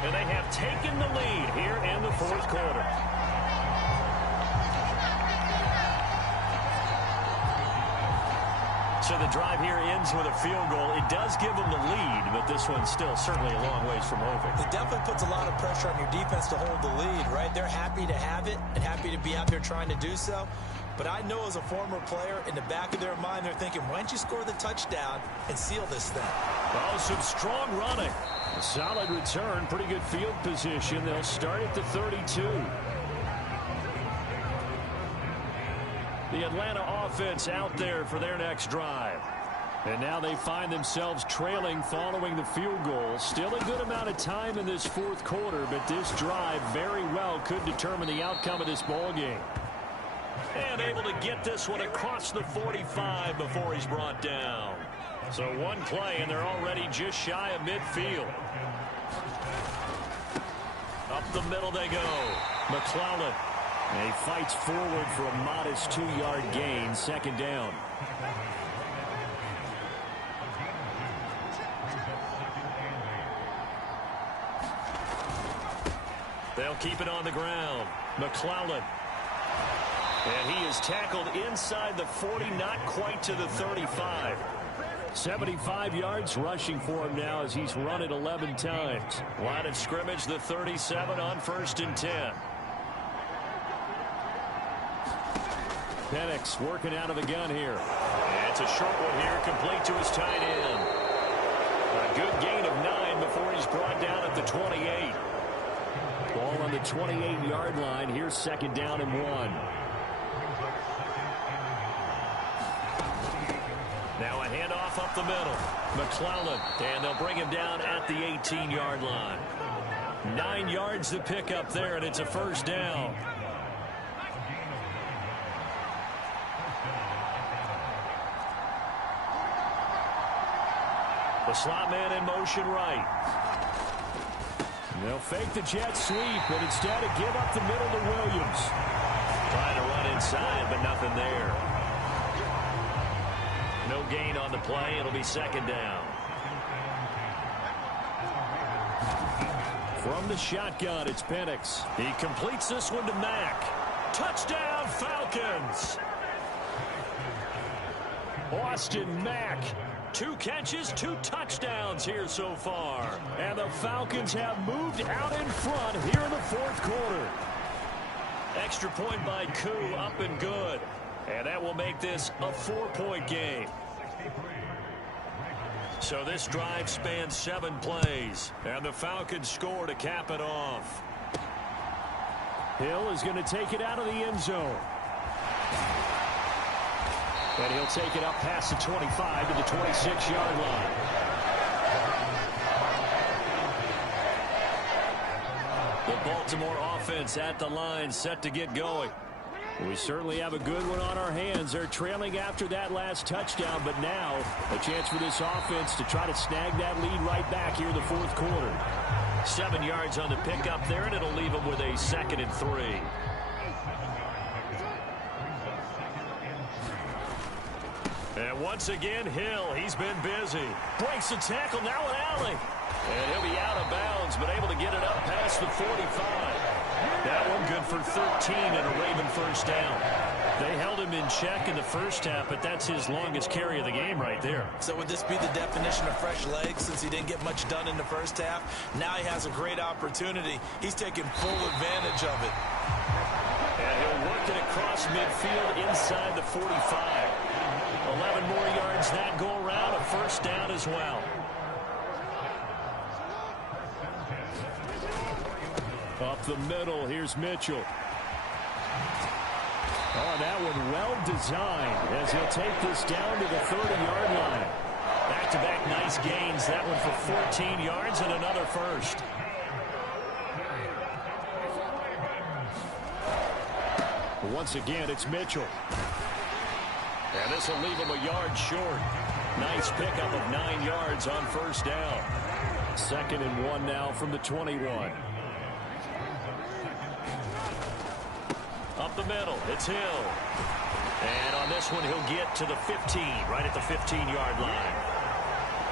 And they have taken the lead here in the 4th quarter. So the drive here ends with a field goal. It does give them the lead, but this one's still certainly a long ways from over. It definitely puts a lot of pressure on your defense to hold the lead, right? They're happy to have it and happy to be out there trying to do so. But I know as a former player, in the back of their mind, they're thinking, why don't you score the touchdown and seal this thing? Oh, some strong running. A solid return, pretty good field position. They'll start at the 32. The Atlanta offense out there for their next drive. And now they find themselves trailing following the field goal. Still a good amount of time in this 4th quarter, but this drive very well could determine the outcome of this ball game. And able to get this one across the 45 before he's brought down. So one play, and they're already just shy of midfield. Up the middle they go. McClellan. And he fights forward for a modest 2-yard gain, 2nd down. They'll keep it on the ground. McClellan. And he is tackled inside the 40, not quite to the 35. 75 yards rushing for him now as he's run it 11 times. Line of scrimmage, the 37 on 1st and 10. Penix working out of the gun here. And it's a short one here, complete to his tight end. A good gain of 9 before he's brought down at the 28. Ball on the 28-yard line. Here's 2nd down and 1. Now a handoff up the middle. McClellan, and they'll bring him down at the 18-yard line. 9 yards to pick up there, and it's a first down. The slot man in motion right. They'll fake the jet sweep, but instead of give up the middle to Williams. Trying to run inside, but nothing there. No gain on the play. It'll be 2nd down. From the shotgun, it's Penix. He completes this one to Mack. Touchdown, Falcons. Austin Mack. 2 catches, 2 touchdowns here so far. And the Falcons have moved out in front here in the 4th quarter. Extra point by Koo, up and good. And that will make this a 4-point game. So this drive spans 7 plays. And the Falcons score to cap it off. Hill is going to take it out of the end zone. And he'll take it up past the 25 to the 26-yard line. The Baltimore offense at the line, set to get going. We certainly have a good one on our hands. They're trailing after that last touchdown, but now a chance for this offense to try to snag that lead right back here in the 4th quarter. 7 yards on the pickup there, and it'll leave them with a 2nd and 3. And once again, Hill, he's been busy. Breaks the tackle, now an alley. And he'll be out of bounds, but able to get it up past the 45. That one good for 13 and a Raven first down. They held him in check in the first half, but that's his longest carry of the game right there. So would this be the definition of fresh legs since he didn't get much done in the first half? Now he has a great opportunity. He's taking full advantage of it. And he'll work it across midfield inside the 45. 11 more yards that go around, a first down as well. Up the middle, here's Mitchell. Oh, that one well designed as he'll take this down to the 30-yard line. Back-to-back nice gains. That one for 14 yards and another first. Once again, it's Mitchell. And this will leave him a yard short. Nice pickup of 9 yards on first down. 2nd and 1 now from the 21. Up the middle, it's Hill. And on this one, he'll get to the 15, right at the 15-yard line.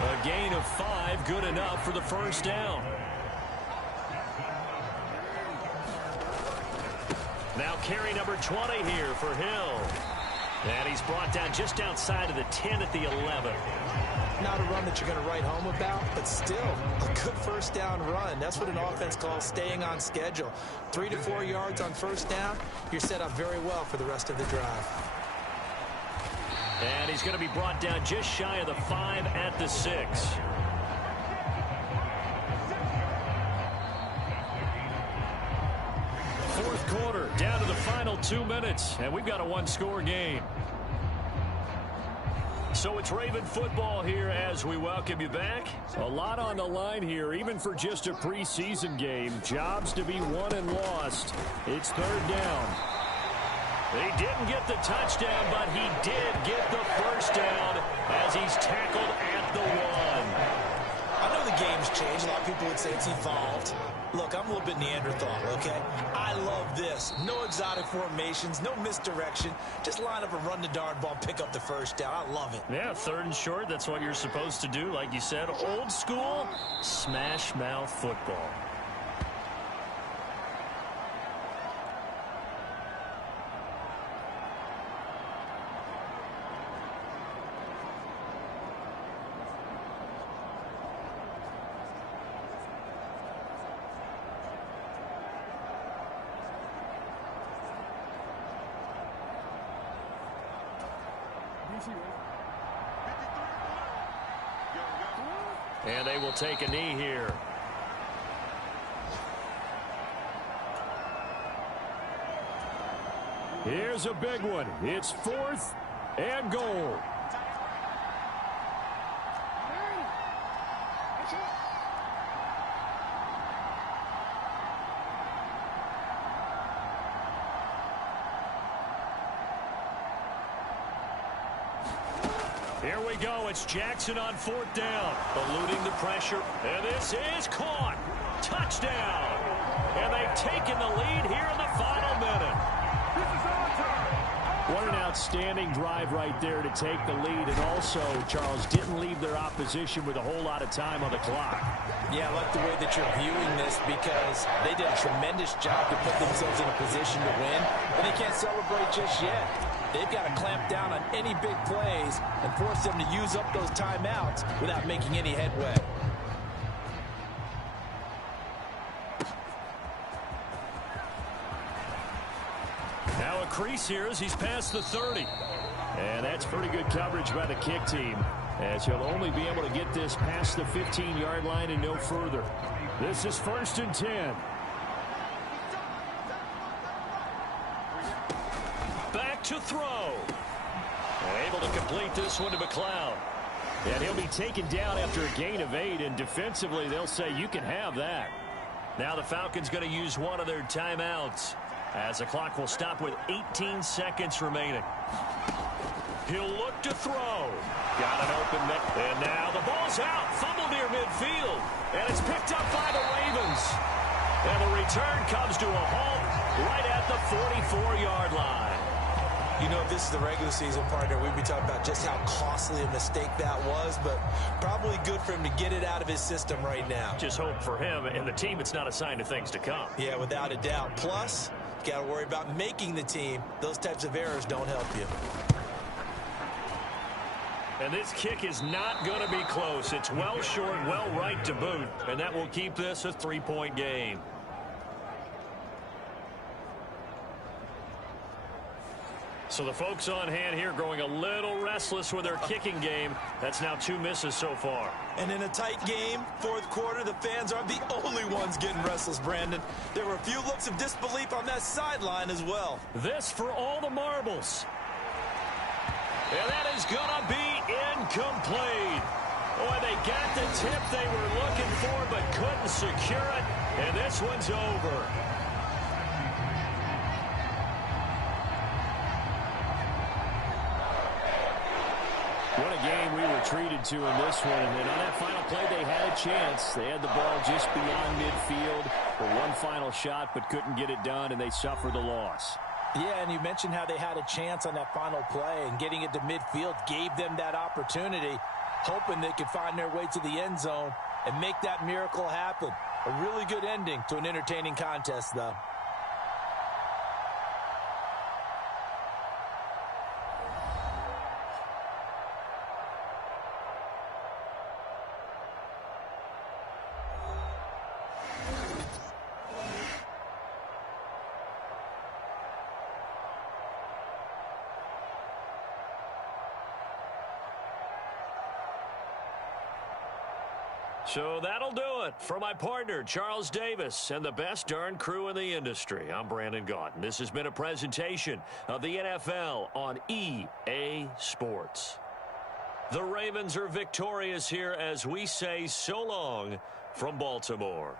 A gain of 5, good enough for the first down. Now carry number 20 here for Hill. And he's brought down just outside of the 10 at the 11. Not a run that you're going to write home about, but still a good first down run. That's what an offense calls staying on schedule. 3 to 4 yards on first down, you're set up very well for the rest of the drive. And he's going to be brought down just shy of the 5 at the 6. Fourth quarter, down to the final 2 minutes, and we've got a 1-score game. So it's Raven football here as we welcome you back. A lot on the line here, even for just a preseason game. Jobs to be won and lost. It's 3rd down. He didn't get the touchdown, but he did get the first down as he's tackled at the 1. I know the game's changed. A lot of people would say it's evolved. Look, I'm a little bit Neanderthal, okay? I love this. No exotic formations, no misdirection. Just line up and run the darn ball, pick up the first down. I love it. Yeah, 3rd and short, that's what you're supposed to do. Like you said, old school, smash mouth football. And they will take a knee here. Here's a big one. It's 4th and goal. Here we go. It's Jackson on 4th down. Eluding the pressure. And this is caught. Touchdown. And they've taken the lead here in the final minute. What an outstanding drive right there to take the lead. And also, Charles, didn't leave their opposition with a whole lot of time on the clock. Yeah, I like the way that you're viewing this because they did a tremendous job to put themselves in a position to win, but they can't celebrate just yet. They've got to clamp down on any big plays and force them to use up those timeouts without making any headway. Now a crease here as he's past the 30. And that's pretty good coverage by the kick team, as he'll only be able to get this past the 15-yard line and no further. This is 1st and 10. Back to throw. Able to complete this one to McLeod. And he'll be taken down after a gain of 8, and defensively they'll say you can have that. Now the Falcons going to use one of their timeouts, as the clock will stop with 18 seconds remaining. He'll look to throw. Got an open net. And now the ball's out. Fumble near midfield. And it's picked up by the Ravens. And the return comes to a halt right at the 44-yard line. You know, if this is the regular season, partner, we'd be talking about just how costly a mistake that was, but probably good for him to get it out of his system right now. Just hope for him and the team it's not a sign of things to come. Yeah, without a doubt. Plus, you got to worry about making the team. Those types of errors don't help you. And this kick is not going to be close. It's well short, well right to boot, and that will keep this a 3-point game. So the folks on hand here growing a little restless with their kicking game. That's now 2 misses so far. And in a tight game, fourth quarter, the fans aren't the only ones getting restless, Brandon. There were a few looks of disbelief on that sideline as well. This for all the marbles. And that is going to be incomplete. Boy, they got the tip they were looking for but couldn't secure it. And this one's over. What a game we were treated to in this one. And on that final play, they had a chance. They had the ball just beyond midfield for one final shot, but couldn't get it done, and they suffered the loss. Yeah, and you mentioned how they had a chance on that final play, and getting it to midfield gave them that opportunity, hoping they could find their way to the end zone and make that miracle happen. A really good ending to an entertaining contest, though. So that'll do it for my partner, Charles Davis, and the best darn crew in the industry. I'm Brandon Gaudin. This has been a presentation of the NFL on EA Sports. The Ravens are victorious here as we say so long from Baltimore.